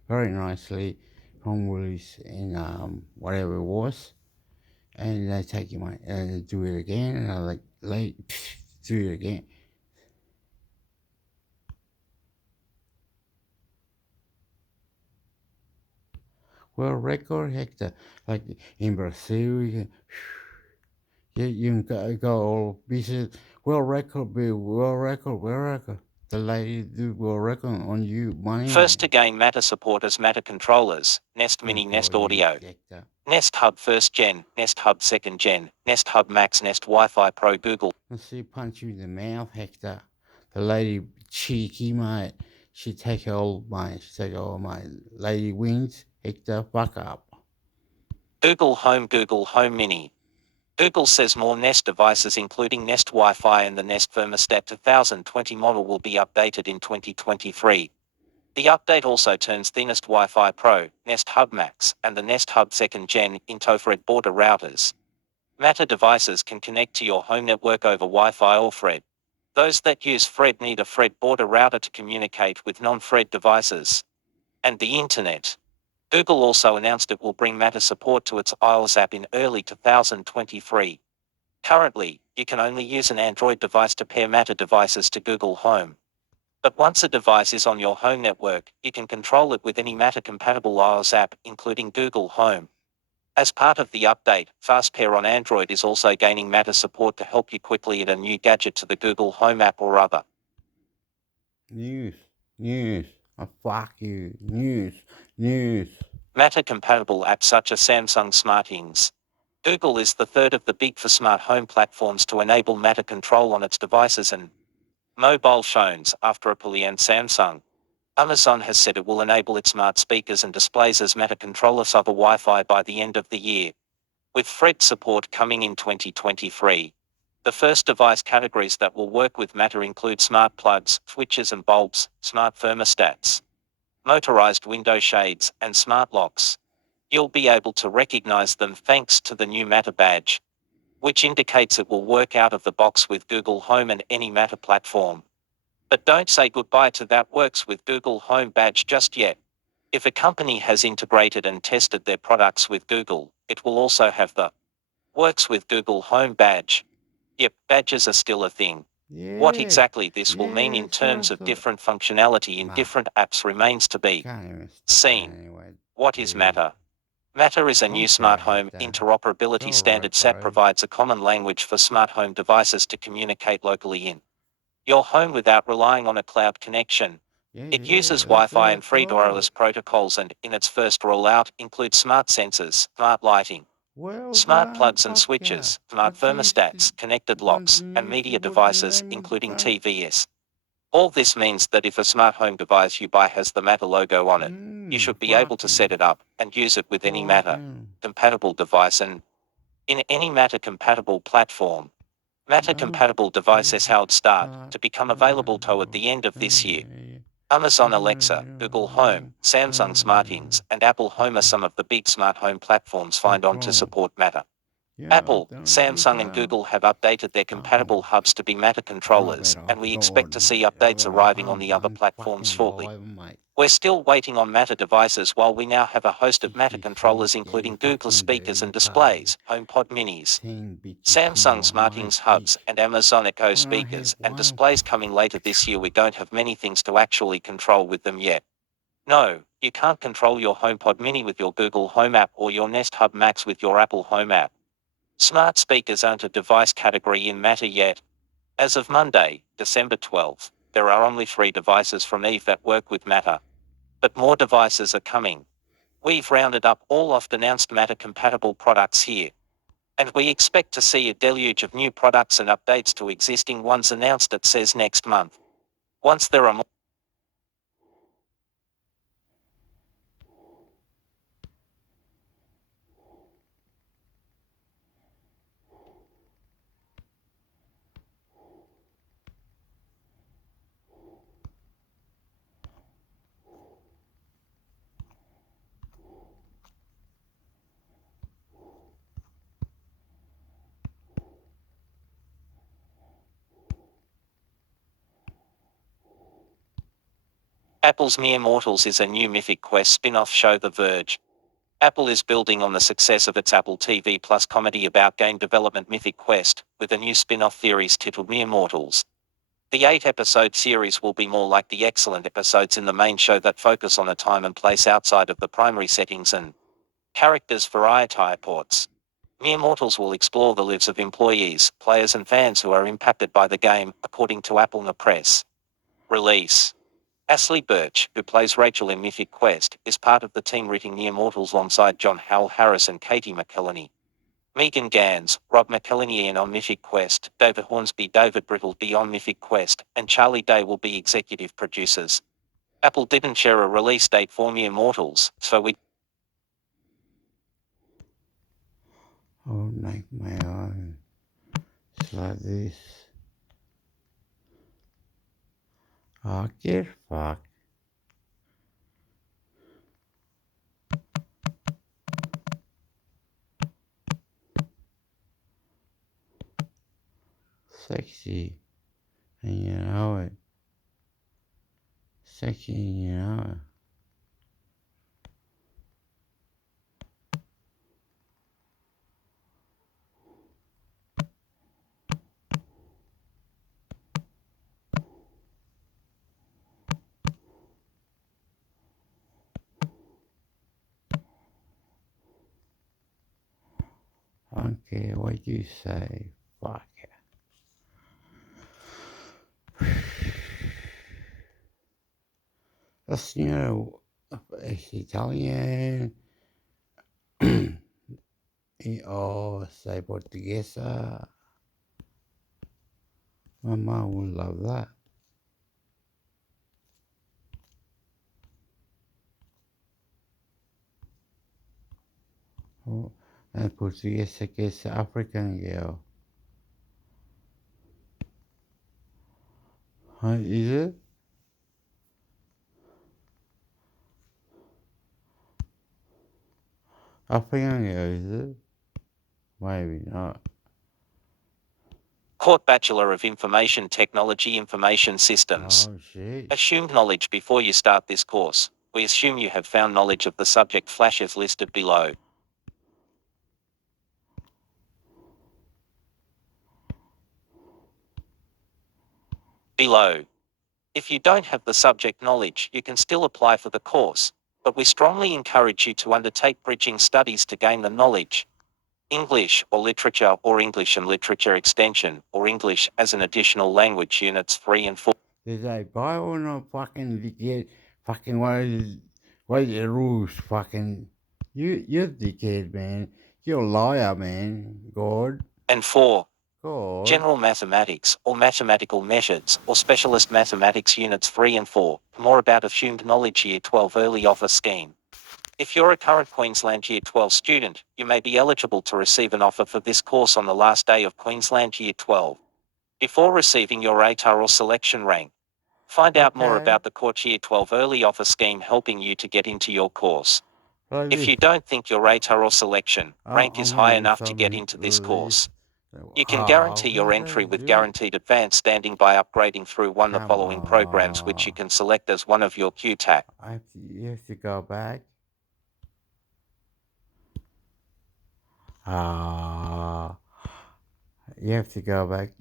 very nicely, from Willis and whatever it was. And they take you do it again, and I like, do it again. Well, record Hector, like in Brazil, you can go all visit world record. The lady do world record on you, money. First to gain Matter support as Matter controllers, Nest Mini, Nest Audio, Nest Hub 1st Gen, Nest Hub 2nd Gen, Nest Hub Max, Nest Wi-Fi Pro, Google. Let's see, punch you in the mouth, Hector. The lady cheeky, mate. She take all my lady wings. Hector, fuck up. Google Home Mini. Google says more Nest devices including Nest Wi-Fi and the Nest Thermostat 2020 model will be updated in 2023. The update also turns the Nest Wi-Fi Pro, Nest Hub Max, and the Nest Hub 2nd Gen into Fred border routers. Matter devices can connect to your home network over Wi-Fi or Fred. Those that use Fred need a Fred border router to communicate with non-Fred devices and the internet. Google also announced it will bring Matter support to its iOS app in early 2023. Currently, you can only use an Android device to pair Matter devices to Google Home. But once a device is on your home network, you can control it with any Matter-compatible iOS app, including Google Home. As part of the update, FastPair on Android is also gaining Matter support to help you quickly add a new gadget to the Google Home app or other. News. Oh, fuck you. News. Matter-compatible apps such as Samsung SmartThings. Google is the third of the big for smart home platforms to enable Matter control on its devices and mobile phones after Apple and Samsung. Amazon has said it will enable its smart speakers and displays as Matter controllers over Wi-Fi by the end of the year, with Fred support coming in 2023. The first device categories that will work with Matter include smart plugs, switches and bulbs, smart thermostats, motorized window shades, and smart locks. You'll be able to recognize them thanks to the new Matter badge, which indicates it will work out of the box with Google Home and any Matter platform. But don't say goodbye to that works with Google Home badge just yet. If a company has integrated and tested their products with Google, it will also have the works with Google Home badge. Yep, badges are still a thing. Yeah. What exactly this will mean in terms of so. different functionality in different apps remains to be seen. Anyway, What is Matter? Matter is a new smart home interoperability standard that provides a common language for smart home devices to communicate locally in your home without relying on a cloud connection. It uses Wi-Fi and free wireless protocols and, in its first rollout, includes smart sensors, smart lighting, smart plugs and switches, smart thermostats, connected locks, and media devices, including TVs. All this means that if a smart home device you buy has the Matter logo on it, you should be able to set it up and use it with any Matter-compatible device and in any Matter-compatible platform. Matter-compatible devices held start to become available toward the end of this year. Amazon Alexa, Google Home, Samsung SmartThings, and Apple Home are some of the big smart home platforms signed on to support Matter. Apple, Samsung and Google have updated their compatible hubs to be Matter controllers, and we expect to see updates arriving on the other platforms shortly. We're still waiting on Matter devices while we now have a host of Matter controllers including Google speakers and displays, HomePod minis, Samsung SmartThings hubs, and Amazon Echo speakers and displays coming later this year. We don't have many things to actually control with them yet. No, you can't control your HomePod mini with your Google Home app or your Nest Hub Max with your Apple Home app. Smart speakers aren't a device category in Matter yet. As of Monday, December 12th, there are only 3 devices from Eve that work with Matter. But more devices are coming. We've rounded up all oft-announced Matter-compatible products here. And we expect to see a deluge of new products and updates to existing ones announced at CES next month. Once there are more Apple's Mere Mortals is a new Mythic Quest spin-off show. The Verge. Apple is building on the success of its Apple TV Plus comedy about game development Mythic Quest, with a new spin-off series titled Mere Mortals. The 8-episode series will be more like the excellent episodes in the main show that focus on a time and place outside of the primary settings and characters' variety ports. Mere Mortals will explore the lives of employees, players and fans who are impacted by the game, according to Apple in the press release. Ashley Birch, who plays Rachel in Mythic Quest, is part of the team writing Mere Mortals alongside John Howell Harris and Katie McElhenney. Megan Gans, Rob McElhenney on Mythic Quest, David Hornsby, David Brittle be on Mythic Quest, and Charlie Day will be executive producers. Apple didn't share a release date for Mere Mortals, so we I'll make my own. It's like this. Oh, get fucked. Sexy, and you know it. Sexy, and you know it. don't care what you say. Fuck. La signora è italiana o sei portuguesa. My mom would love that. Oh, and portuguesa que es African girl. Huh, is it? African girl, is it? Maybe not. Court Bachelor of Information Technology Information Systems. Oh shit. Assumed knowledge before you start this course. We assume you have found knowledge of the subject flashes listed below. Below. If you don't have the subject knowledge, you can still apply for the course, but we strongly encourage you to undertake bridging studies to gain the knowledge. English or literature or English and literature extension or English as an additional language units 3 and 4. Did they buy or not fucking get fucking what is the rules fucking you're dickhead, man. You're a liar, man. God. And 4. God. General mathematics or mathematical methods or specialist mathematics units 3 and 4. More about assumed knowledge year 12 early offer scheme. If you're a current Queensland Year 12 student, you may be eligible to receive an offer for this course on the last day of Queensland Year 12. Before receiving your ATAR or selection rank. Find out more about the Court Year 12 early offer scheme helping you to get into your course. If you don't think your ATAR or selection rank is high enough to get into this course, you can guarantee your entry with guaranteed advanced standing by upgrading through one of the following programs which you can select as one of your QTAC. You have to go back. You have to go back.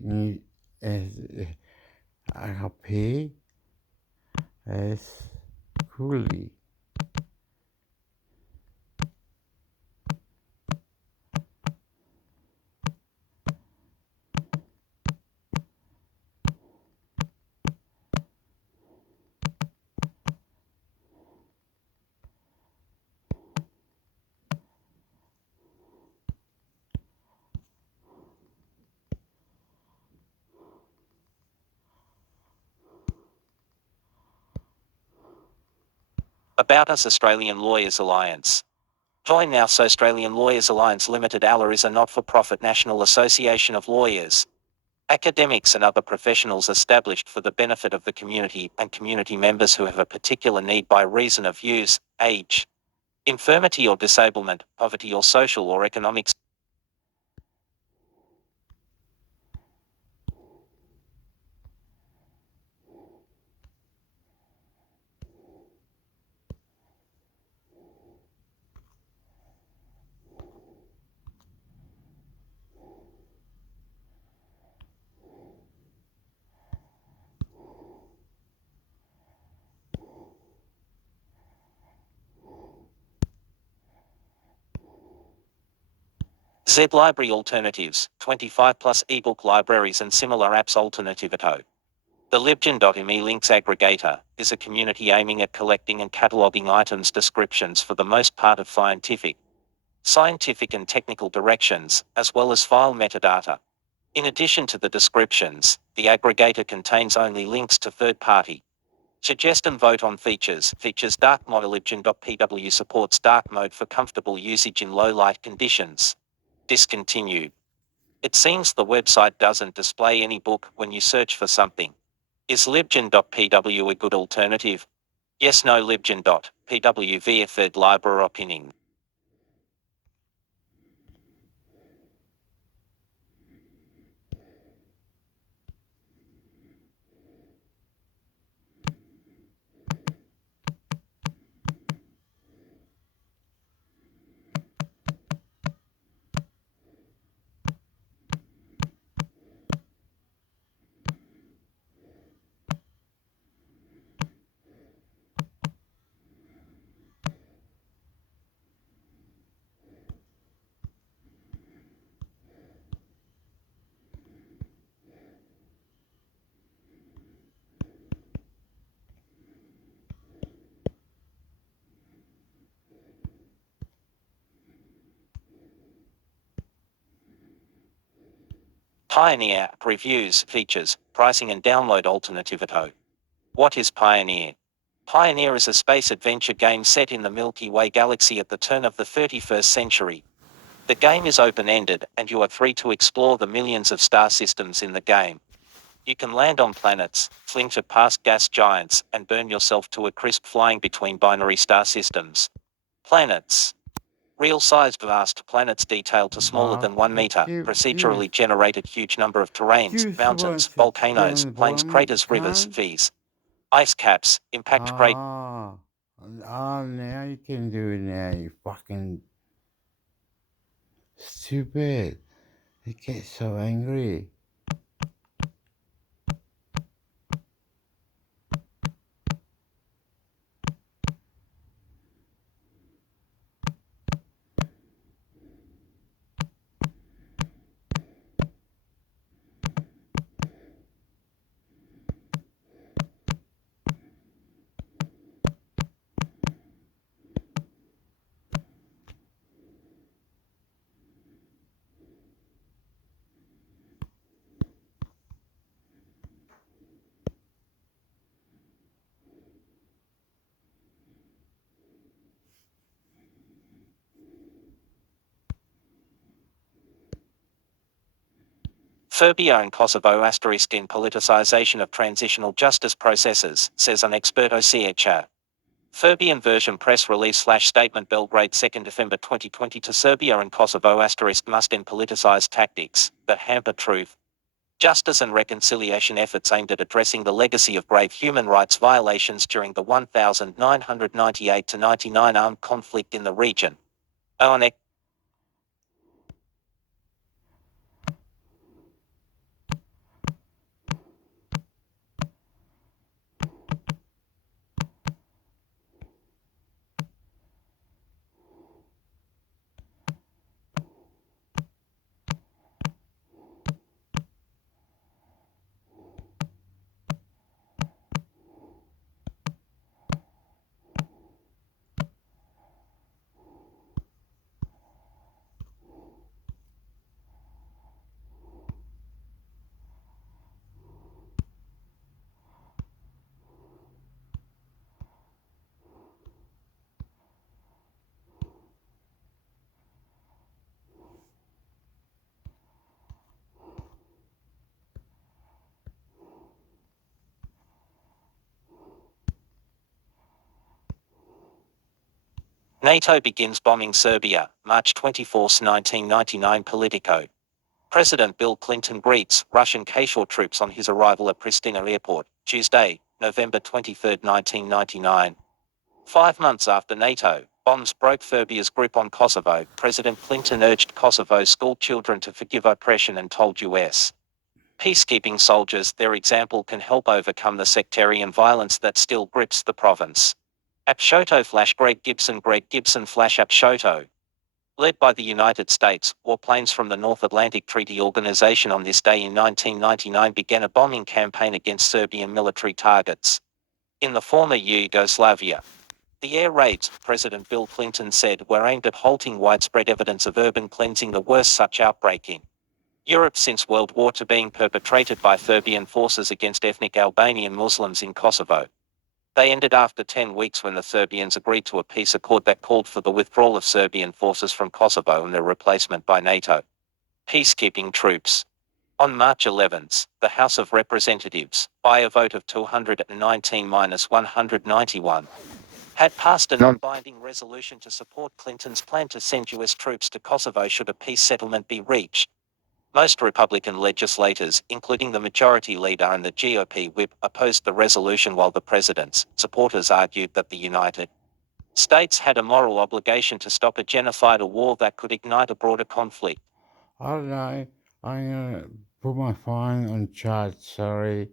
I pay as coolie. About Us Australian Lawyers Alliance. Join now. Australian Lawyers Alliance Limited ALA is a not-for-profit national association of lawyers, academics and other professionals established for the benefit of the community and community members who have a particular need by reason of use, age, infirmity or disablement, poverty or social or economic. Z Library Alternatives, 25 plus ebook libraries and similar apps Alternativito. The Libgen.me Links Aggregator is a community aiming at collecting and cataloging items descriptions for the most part of scientific and technical directions, as well as file metadata. In addition to the descriptions, the aggregator contains only links to third-party. Suggest and vote on features. Features dark mode. Libgen.pw supports dark mode for comfortable usage in low light conditions. Discontinued. It seems the website doesn't display any book when you search for something. Is Libgen.pw a good alternative? Yes, no. Libgen.pw via third library opinion. Pioneer app reviews, features, pricing and download alternative at O. What is Pioneer? Pioneer is a space adventure game set in the Milky Way galaxy at the turn of the 31st century. The game is open-ended, and you are free to explore the millions of star systems in the game. You can land on planets, flinch at past gas giants, and burn yourself to a crisp flying between binary star systems. Planets. Real-sized vast planets detailed to smaller than 1 meter, procedurally generated huge number of terrains, mountains, volcanoes, plains, craters, rivers, seas, ice caps, impact craters. Now you can do it now, you fucking stupid. I get so angry. Serbia and Kosovo asterisk in politicization of transitional justice processes, says an expert OCHR. Serbian version press release / statement Belgrade 2nd December 2020 to Serbia and Kosovo asterisk must end politicized tactics that hamper truth, justice and reconciliation efforts aimed at addressing the legacy of grave human rights violations during the 1998-99 armed conflict in the region. ONEC NATO begins bombing Serbia, March 24, 1999 Politico. President Bill Clinton greets Russian KFOR troops on his arrival at Pristina Airport, Tuesday, November 23, 1999. 5 months after NATO bombs broke Serbia's grip on Kosovo, President Clinton urged Kosovo's school children to forgive oppression and told U.S. peacekeeping soldiers their example can help overcome the sectarian violence that still grips the province. Apshoto / Greg Gibson / Apshoto. Led by the United States, warplanes from the North Atlantic Treaty Organization on this day in 1999 began a bombing campaign against Serbian military targets in the former Yugoslavia. The air raids, President Bill Clinton said, were aimed at halting widespread evidence of urban cleansing, the worst such outbreak in Europe since World War II, being perpetrated by Serbian forces against ethnic Albanian Muslims in Kosovo. They ended after 10 weeks when the Serbians agreed to a peace accord that called for the withdrawal of Serbian forces from Kosovo and their replacement by NATO peacekeeping troops. On March 11, the House of Representatives, by a vote of 219-191, had passed a non-binding resolution to support Clinton's plan to send US troops to Kosovo should a peace settlement be reached. Most Republican legislators, including the majority leader and the GOP whip, opposed the resolution, while the president's supporters argued that the United States had a moral obligation to stop a genocidal war that could ignite a broader conflict. I don't know. I'm gonna put my phone on charge, sorry.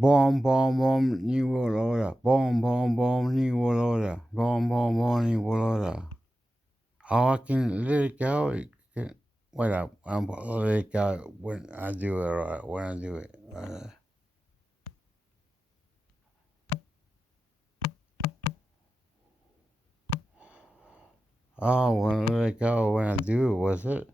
Bomb, bomb, bomb, New World Order. Bomb, bomb, bomb, New World Order. Bomb, bomb, bomb, New World Order. Oh, I can let it go. Wait up. I'll let it go when I do it, right? When I do it. Oh, when I let it go when I do it, was it?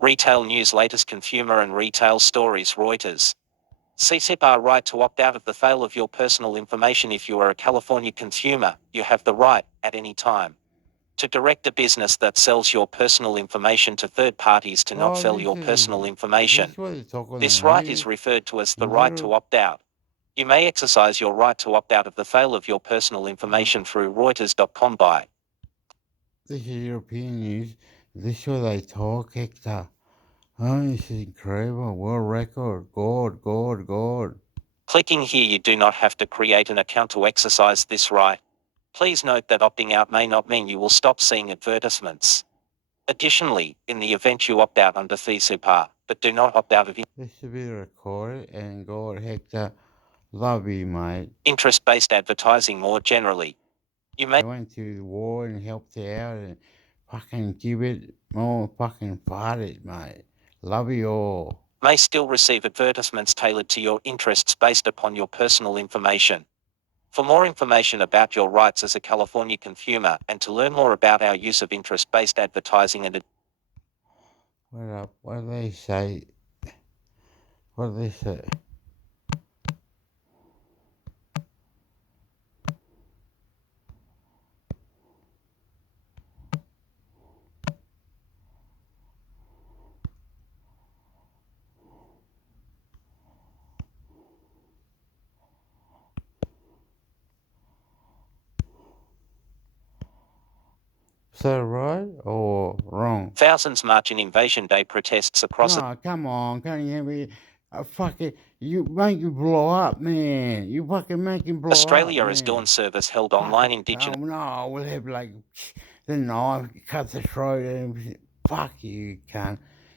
Retail news, latest consumer and retail stories, Reuters. CCPR right to opt out of the sale of your personal information. If you are a California consumer, you have the right, at any time, to direct a business that sells your personal information to third parties to not sell your personal information. This right is referred to as the right to opt out. You may exercise your right to opt out of the sale of your personal information through Reuters.com by. This is European news. This is what they talk, Hector. Oh, this is incredible. World record. God. Clicking here, you do not have to create an account to exercise this right. Please note that opting out may not mean you will stop seeing advertisements. Additionally, in the event you opt out under CCPR, but do not opt out of This should be recorded, and God, Hector, love you, mate. interest-based advertising more generally, you may I went to the war and helped out and fucking give it more fucking farted, mate. Love you all. may still receive advertisements tailored to your interests based upon your personal information. For more information about your rights as a California consumer and to learn more about our use of interest-based advertising and What up? What do they say? What do they say? Is that right or wrong? thousands march in Invasion Day protests across No, come on, can't you hear me? Fucking, you make you blow up, man. You fucking make him blow Australia up, as man. dawn service held online Indigenous. Oh no, we'll have like the knife, cut the throat, and fuck you, cunt.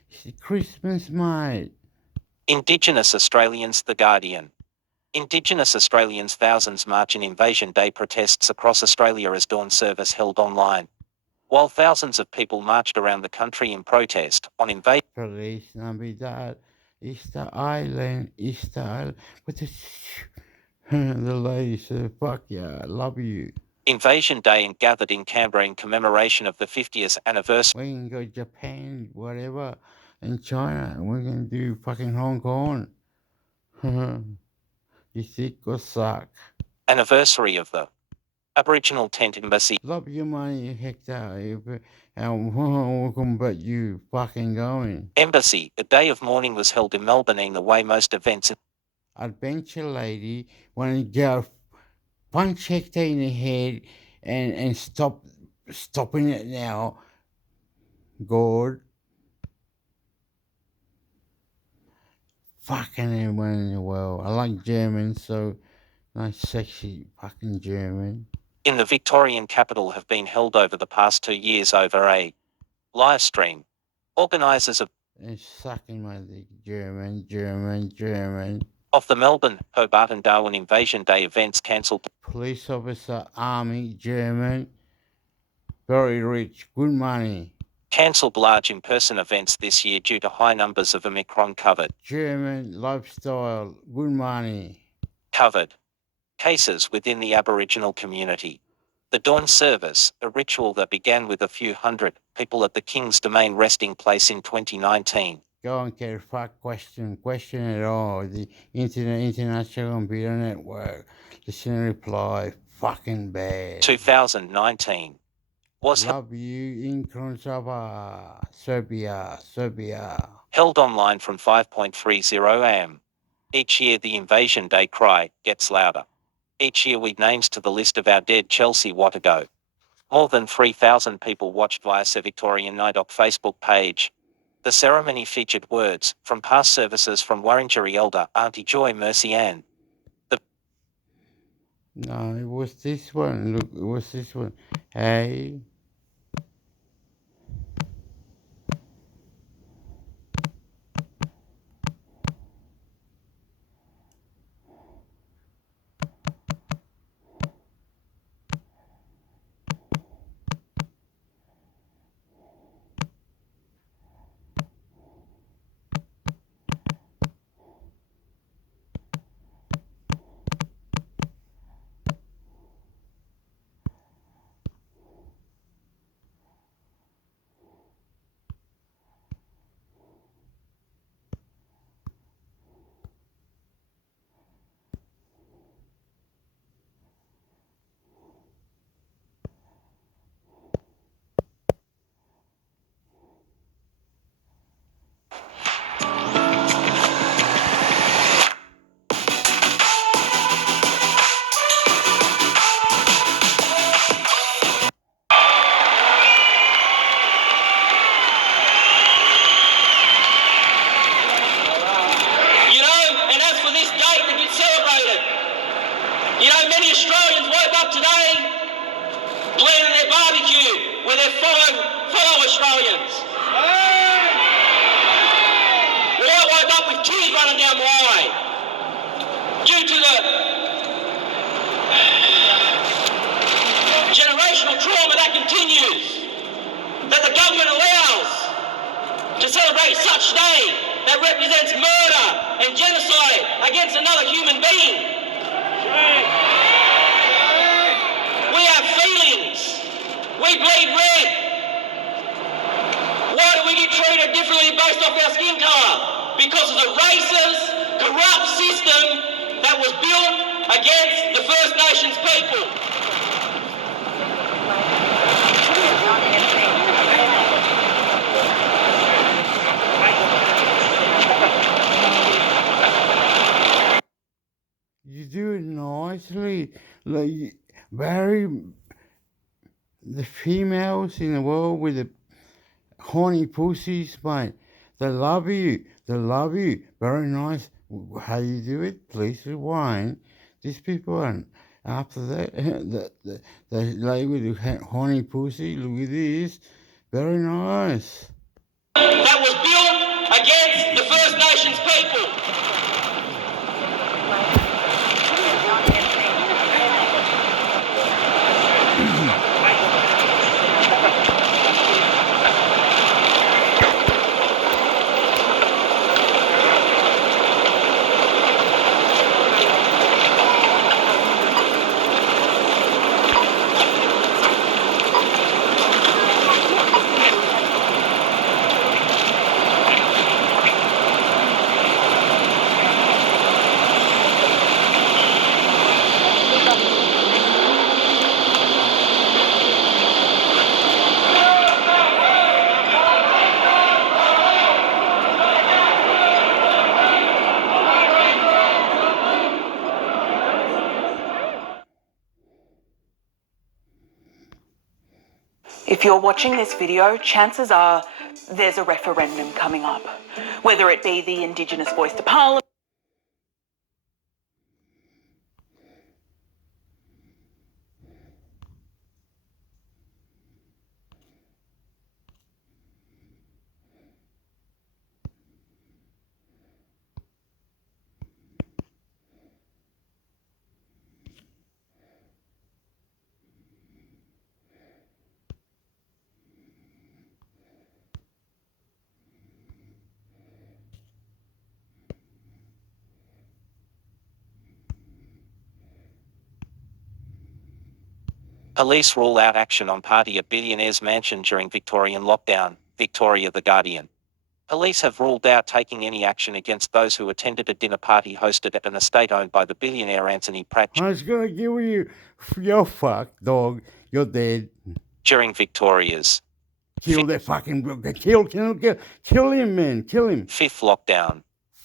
It's Christmas, mate. Indigenous Australians, The Guardian. Indigenous Australians thousands march in Invasion Day protests across Australia as dawn service held online. While thousands of people marched around the country in protest on invasion. Feliz Navidad, Easter Island, Easter Island. What the the lady said, fuck yeah, I love you. Invasion Day and gathered in Canberra in commemoration of the 50th anniversary. We can go Japan, whatever, and China, and we're gonna do fucking Hong Kong. You sick or suck? Anniversary of the Aboriginal Tent Embassy. Love your money, Hector. Welcome, but you fucking going. Embassy, a day of mourning was held in Melbourne in the way most events. Adventure lady wanted to go punch Hector in the head and stopping it now. God. Fucking everyone in the world. I like Germans, so nice sexy fucking German. In the Victorian capital have been held over the past 2 years over a live stream. Organisers of and sucking my dick, German. Of the Melbourne, Hobart and Darwin Invasion Day events cancelled. Police officer, army, German, very rich, good money. Cancelled large in-person events this year due to high numbers of Omicron covered. German, lifestyle, good money. Covered. Cases within the Aboriginal community. The dawn service, a ritual that began with a few hundred people at the King's Domain resting place in 2019. Go and get a fuck question at all. The International Computer Network. Listen and reply, fucking bad. 2019. Was Love you in Kronsava, Serbia. Held online from 5.30 am. Each year the Invasion Day cry gets louder. Each year we names to the list of our dead Chelsea Wattago. More than 3,000 people watched via Victorian Nidoc Facebook page. The ceremony featured words from past services from Warringah Elder Auntie Joy Mercy Ann. No, it was this one. Look, it was this one. Hey. celebrate such day that represents murder and genocide against another human being. We have feelings. We bleed red. Why do we get treated differently based off our skin colour? Because of the racist, corrupt system that was built against the First Nations people. You do it nicely. Like, Barry, the females in the world with the horny pussies, mate, they love you. They love you. Very nice. How you do it? Please rewind. These people aren't. After that, the lady with the horny pussy, look at this. Very nice. That was built against the First Nations people. If you're watching this video, chances are there's a referendum coming up, whether it be the Indigenous voice to Parliament. Police rule out action on party at billionaire's mansion during Victorian lockdown. Victoria The Guardian. Police have ruled out taking any action against those who attended a dinner party hosted at an estate owned by the billionaire Anthony Pratt I was gonna kill you. You're fucked, dog. You're dead. during Victoria's Kill that fucking kill him, man. Kill him. fifth lockdown.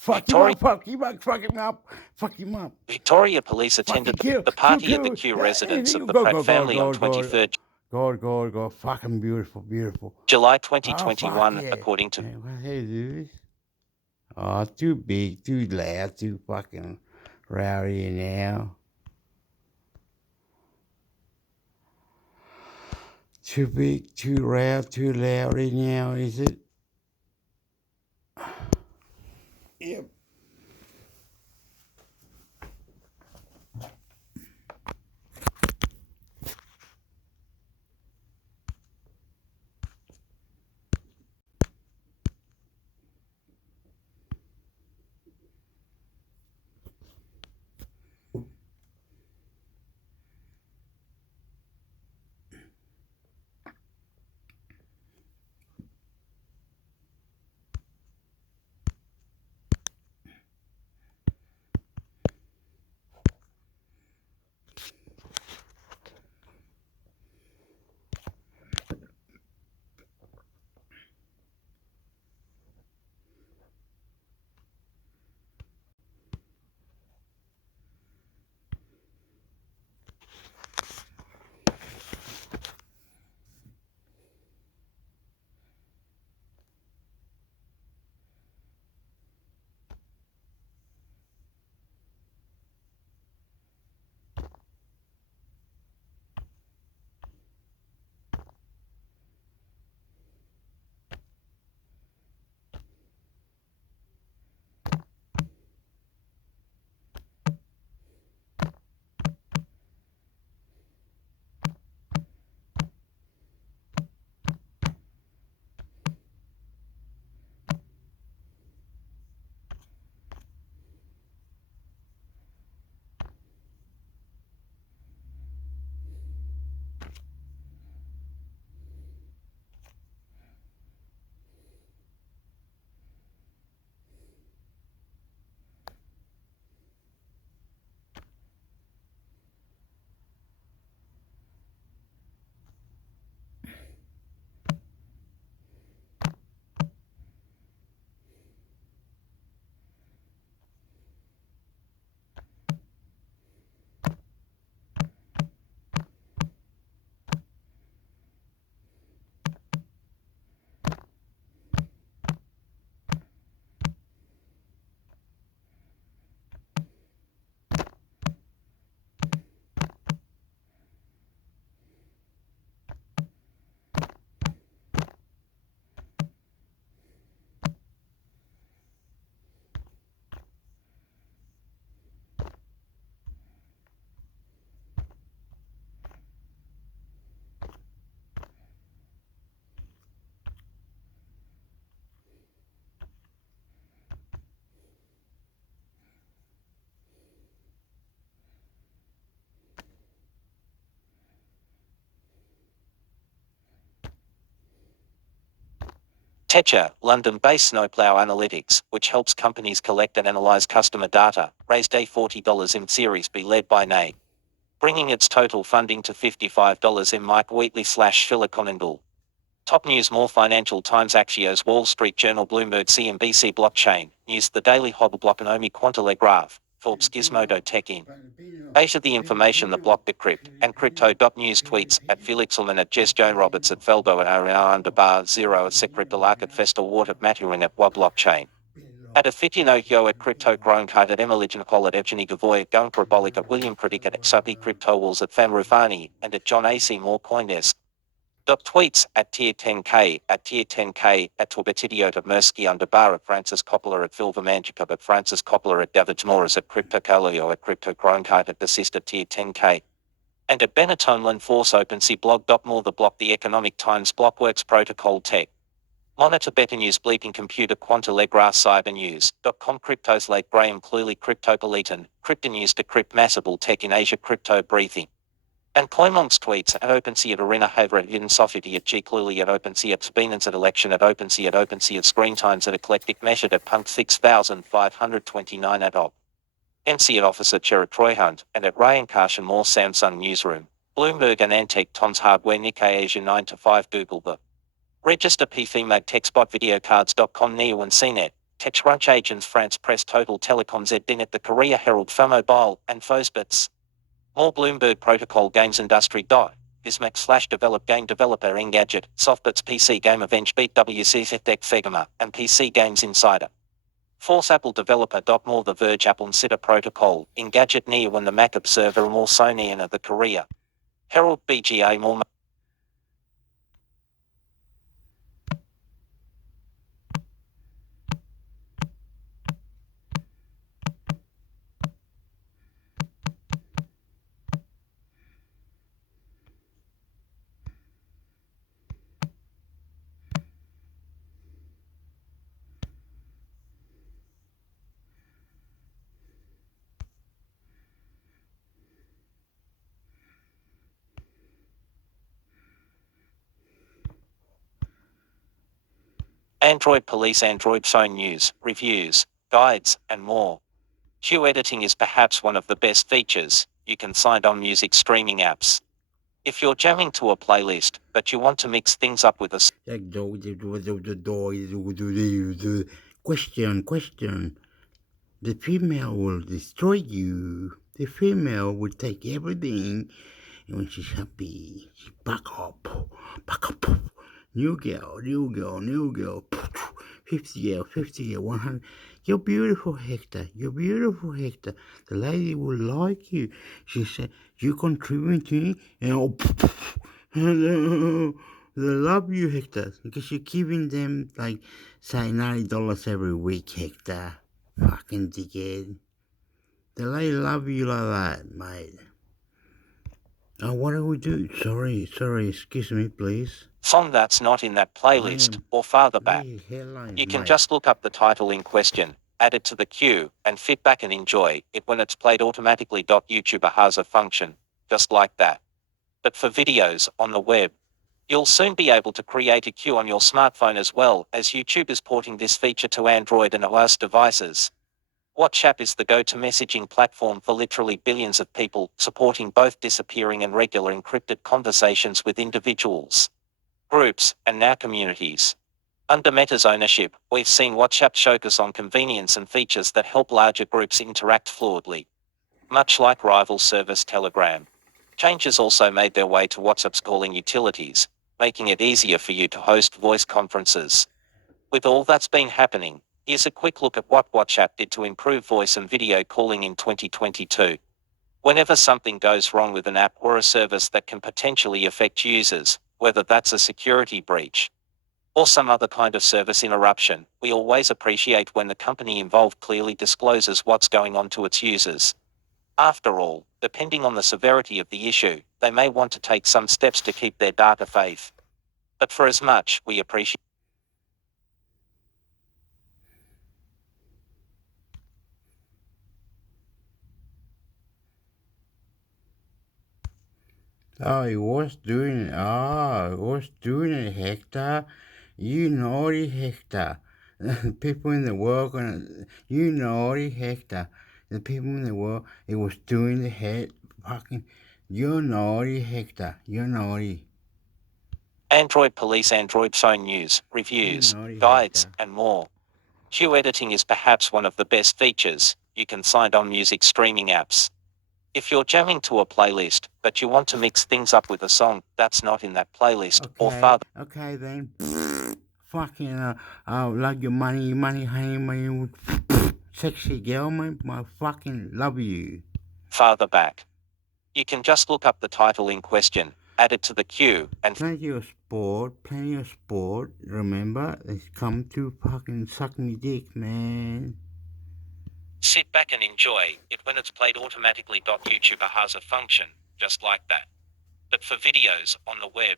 Fuck him up, fuck him up, fuck him up, fuck him up. Victoria police attended the party at the Kew residence of the Pratt family on 23rd God, fucking beautiful, beautiful. July 2021, yeah. according to What the hell is this? Oh, too big, too loud, too fucking rowdy now. Too big, too loud, too loudy now, is it? Yep. Tetra, London-based Snowplow Analytics, which helps companies collect and analyze customer data, raised $40 in Series B led by Nay, bringing its total funding to $55 in Mike Wheatley/Philip Conenbull. Top news: more Financial Times, Axios, Wall Street Journal, Bloomberg, CNBC, Blockchain News, The Daily Hodl, Blockonomy, Quantelegraph, Forbes, Gizmodo, Tech In, Asia, The Information, The Block, Decrypt, and Crypto.news. Tweets at Felix Ullman, at Jess Joan Roberts, at Felbo, at _0, at Secret at Festal Wart, at Maturin, at Wa Blockchain, at Aficiono, at Crypto Gronkite, at Emily Nicole, at Evgeny Gavoy, at Gun Parabolic, at William Critic, at Exupi Crypto Walls, at Fam Rufani, and at John A.C. Moore Coindesk. Tweets at Tier 10K, at Tier 10K, at Torbetidiot, at Mursky _bar, at Francis Coppola, at Phil Vermanchikov, at Francis Coppola, at David Morris, at Crypto Calio, at Crypto Gronkite, at Desist, at Tier 10K, and at Benetton Force OpenSea blog. More The Block, The Economic Times, Blockworks, Protocol Tech, Monitor, Better News, Bleeping Computer, Quantelegraph, Cyber News.com, Cryptos, Late Graham, Clearly, Cryptopolitan, Crypto News, Decrypt, Massable Tech in Asia, Crypto Briefing, and Clomon's tweets at OpenSea, at Arena Haver, at Hidden Sofity, at G Clearly, at OpenSea, at Binance, at Election, at OpenSea, at Screen Times, at Eclectic Measured, at Punk 6529, at Op NC, at Officer Cherry Troy Hunt, and at Ray and Karsh and More, Samsung Newsroom, Bloomberg and Antec, Tom's Hardware, Nikkei Asia 9 to 5, Google the Register, PFMAG, TechSpot, Videocards.com, Neo and CNET, TechCrunch, Agents, France Press, Total Telecom, ZDNet, The Korea Herald, FOMobile, and Fosbits. More Bloomberg, Protocol, Games Industry. Bismack/Develop, Game Developer, Engadget, Softbits, PC Game Avenge, Beat, WC, Deck, Fegama, and PC Games Insider. Force, Apple Developer. More The Verge, Apple Insider Protocol, Engadget, Neo and the Mac Observer, and more Sony and The Korea Herald, BGA, more. Android Police, Android Phone News, Reviews, Guides, and more. Hue editing is perhaps one of the best features you can find on music streaming apps. If you're jamming to a playlist, but you want to mix things up with a Question. The female will destroy you. The female will take everything, and when she's happy, she back up. New girl. 50 girl, 100. You're beautiful, Hector. The lady will like you. She said, you contribute to me, and they love you, Hector, because you're giving them, like, say, $90 every week, Hector. Fucking dickhead. The lady love you like that, mate. Oh, what do we do? Sorry, excuse me, please. song that's not in that playlist, or farther back. You can just look up the title in question, add it to the queue, and fit back and enjoy it when it's played automatically. YouTube has a function just like that. But for videos on the web, you'll soon be able to create a queue on your smartphone as well, as YouTube is porting this feature to Android and iOS devices. WhatsApp is the go-to messaging platform for literally billions of people, supporting both disappearing and regular encrypted conversations with individuals, groups, and now communities. Under Meta's ownership, we've seen WhatsApp focus on convenience and features that help larger groups interact fluidly, much like rival service Telegram. Changes also made their way to WhatsApp's calling utilities, making it easier for you to host voice conferences. With all that's been happening, here's a quick look at what WhatsApp did to improve voice and video calling in 2022. Whenever something goes wrong with an app or a service that can potentially affect users, whether that's a security breach or some other kind of service interruption, we always appreciate when the company involved clearly discloses what's going on to its users. After all, depending on the severity of the issue, they may want to take some steps to keep their data safe. But for as much we appreciate It was doing it, Hector. You naughty Hector. The people in the world you naughty Hector. The people in the world, it was doing the head fucking, you're naughty Hector. You're naughty. Android Police, Android Phone News, reviews, naughty guides, Hector. and more. Queue editing is perhaps one of the best features you can find on music streaming apps. If you're jamming to a playlist, but you want to mix things up with a song that's not in that playlist, or farther. Okay then. Fucking, like your money, honey, sexy girl, my fucking love you. Farther back. You can just look up the title in question, add it to the queue, and plenty of sport, remember? It's come to fucking suck me dick, man. sit back and enjoy it when it's played automatically. YouTube has a function just like that. But for videos on the web,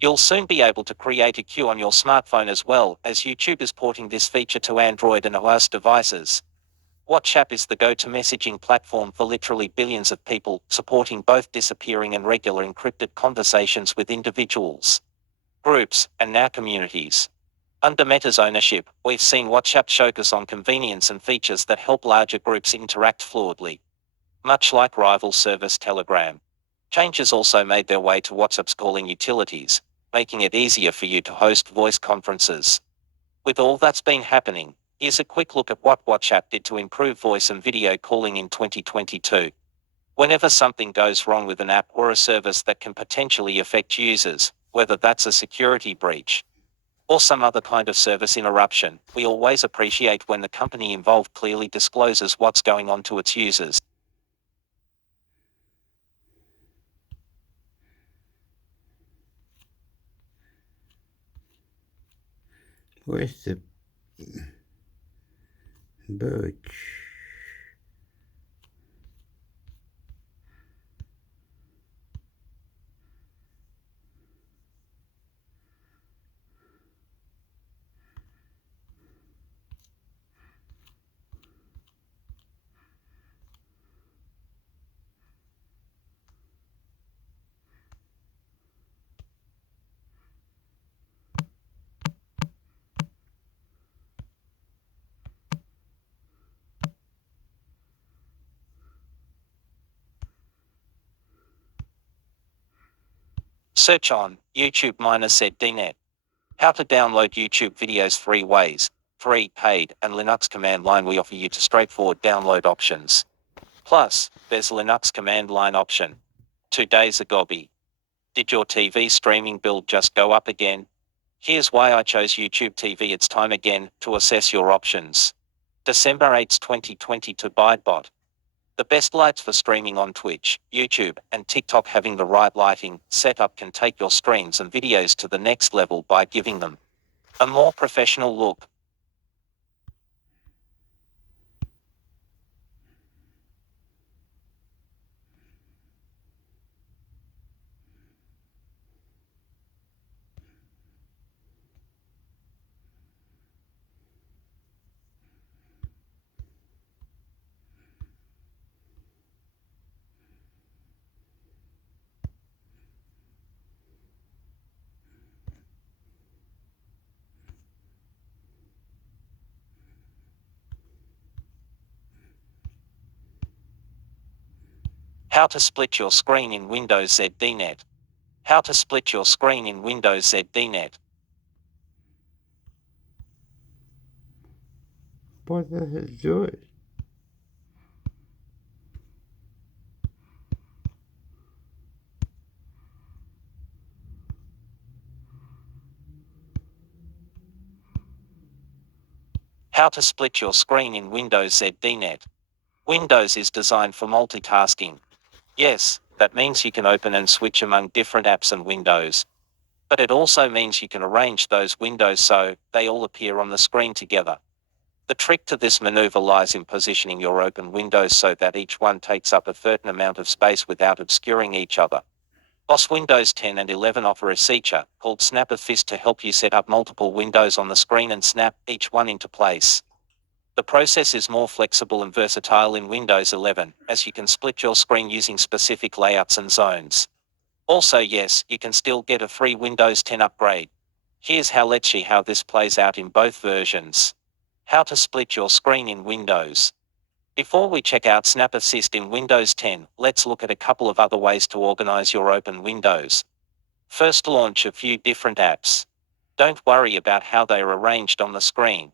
you'll soon be able to create a queue on your smartphone as well, as YouTube is porting this feature to Android and iOS devices. WhatsApp is the go-to messaging platform for literally billions of people, supporting both disappearing and regular encrypted conversations with individuals, groups, and now communities. Under Meta's ownership, we've seen WhatsApp focus on convenience and features that help larger groups interact fluidly, much like rival service Telegram. Changes also made their way to WhatsApp's calling utilities, making it easier for you to host voice conferences. With all that's been happening, here's a quick look at what WhatsApp did to improve voice and video calling in 2022. Whenever something goes wrong with an app or a service that can potentially affect users, whether that's a security breach or some other kind of service interruption, we always appreciate when the company involved clearly discloses what's going on to its users. Where's the birch? Search on YouTube -ZDNet. How to download YouTube videos 3 ways, free, paid, and Linux command line. We offer you two straightforward download options. Plus, there's Linux command line option. 2 days ago. Did your TV streaming bill just go up again? Here's why I chose YouTube TV. It's time again to assess your options. December 8, 2022. ByteBot. The best lights for streaming on Twitch, YouTube, and TikTok. Having the right lighting setup can take your streams and videos to the next level by giving them a more professional look. How to split your screen in Windows ZDNet. How to split your screen in Windows ZDNet. What the hell do it? How to split your screen in Windows ZDNet. Windows is designed for multitasking. Yes, that means you can open and switch among different apps and windows. But it also means you can arrange those windows so they all appear on the screen together. The trick to this maneuver lies in positioning your open windows so that each one takes up a certain amount of space without obscuring each other. OS Windows 10 and 11 offer a feature called Snap a Fist to help you set up multiple windows on the screen and snap each one into place. The process is more flexible and versatile in Windows 11, as you can split your screen using specific layouts and zones. Also, yes, you can still get a free Windows 10 upgrade. Here's let's see how this plays out in both versions. How to split your screen in Windows. Before we check out Snap Assist in Windows 10, let's look at a couple of other ways to organize your open windows. First, launch a few different apps. Don't worry about how they are arranged on the screen.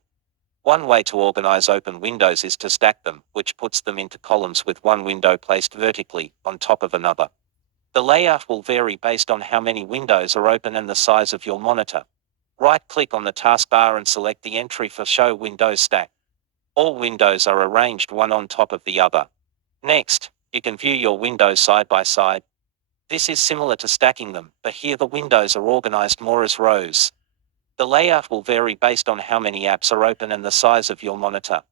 One way to organize open windows is to stack them, which puts them into columns with one window placed vertically on top of another. The layout will vary based on how many windows are open and the size of your monitor. Right-click on the taskbar and select the entry for Show Windows Stack. All windows are arranged one on top of the other. Next, you can view your windows side by side. This is similar to stacking them, but here the windows are organized more as rows. The layout will vary based on how many apps are open and the size of your monitor.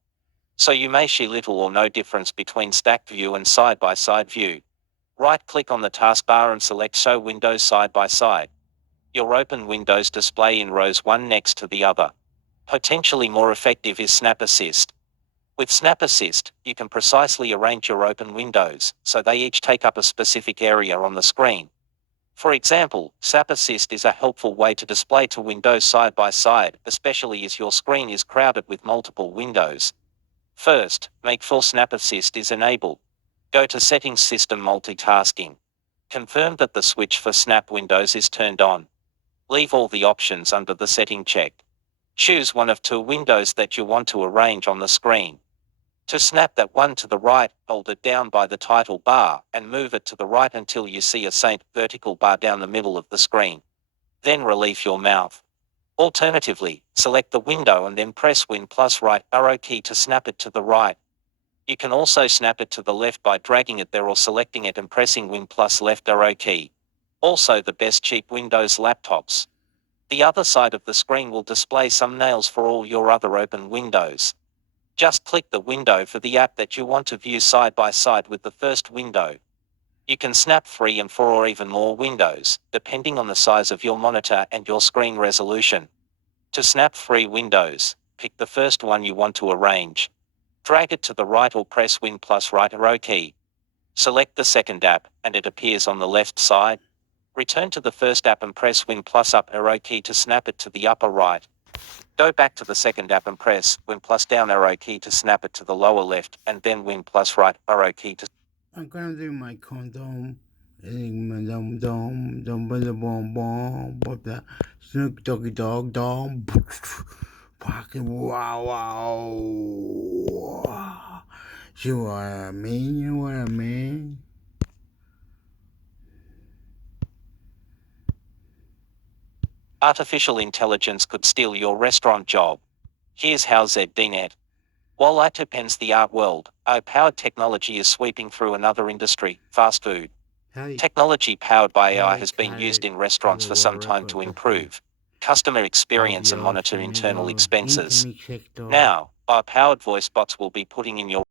So you may see little or no difference between stacked view and side-by-side view. Right-click on the taskbar and select Show Windows Side by Side. Your open windows display in rows one next to the other. Potentially more effective is Snap Assist. With Snap Assist, you can precisely arrange your open windows, so they each take up a specific area on the screen. For example, Snap Assist is a helpful way to display two windows side by side, especially as your screen is crowded with multiple windows. First, make sure Snap Assist is enabled. Go to Settings System Multitasking. Confirm that the switch for Snap Windows is turned on. Leave all the options under the setting checked. Choose one of two windows that you want to arrange on the screen. To snap that one to the right, hold it down by the title bar and move it to the right until you see a faint vertical bar down the middle of the screen. Then release your mouse. Alternatively, select the window and then press Win plus right arrow key to snap it to the right. You can also snap it to the left by dragging it there or selecting it and pressing Win plus left arrow key. Also the best cheap Windows laptops. The other side of the screen will display thumbnails for all your other open windows. Just click the window for the app that you want to view side by side with the first window. You can snap 3 and 4 or even more windows, depending on the size of your monitor and your screen resolution. To snap 3 windows, pick the first one you want to arrange. Drag it to the right or press Win plus right arrow key. Select the second app, and it appears on the left side. Return to the first app and press Win plus up arrow key to snap it to the upper right. Go back to the second app and press Win plus down arrow key to snap it to the lower left, and then Win plus right arrow key to... I'm gonna do my condom. Dum dum dum bum bum but the Snoop Doggy Dog dom fucking wow. You know what I mean? You know what I mean? Artificial intelligence could steal your restaurant job. Here's how ZDNet. While IT depends the art world, AI-powered technology is sweeping through another industry, fast food. Technology powered by AI has been used in restaurants for some time to improve customer experience and monitor internal expenses. Now, AI-powered voice bots will be putting in your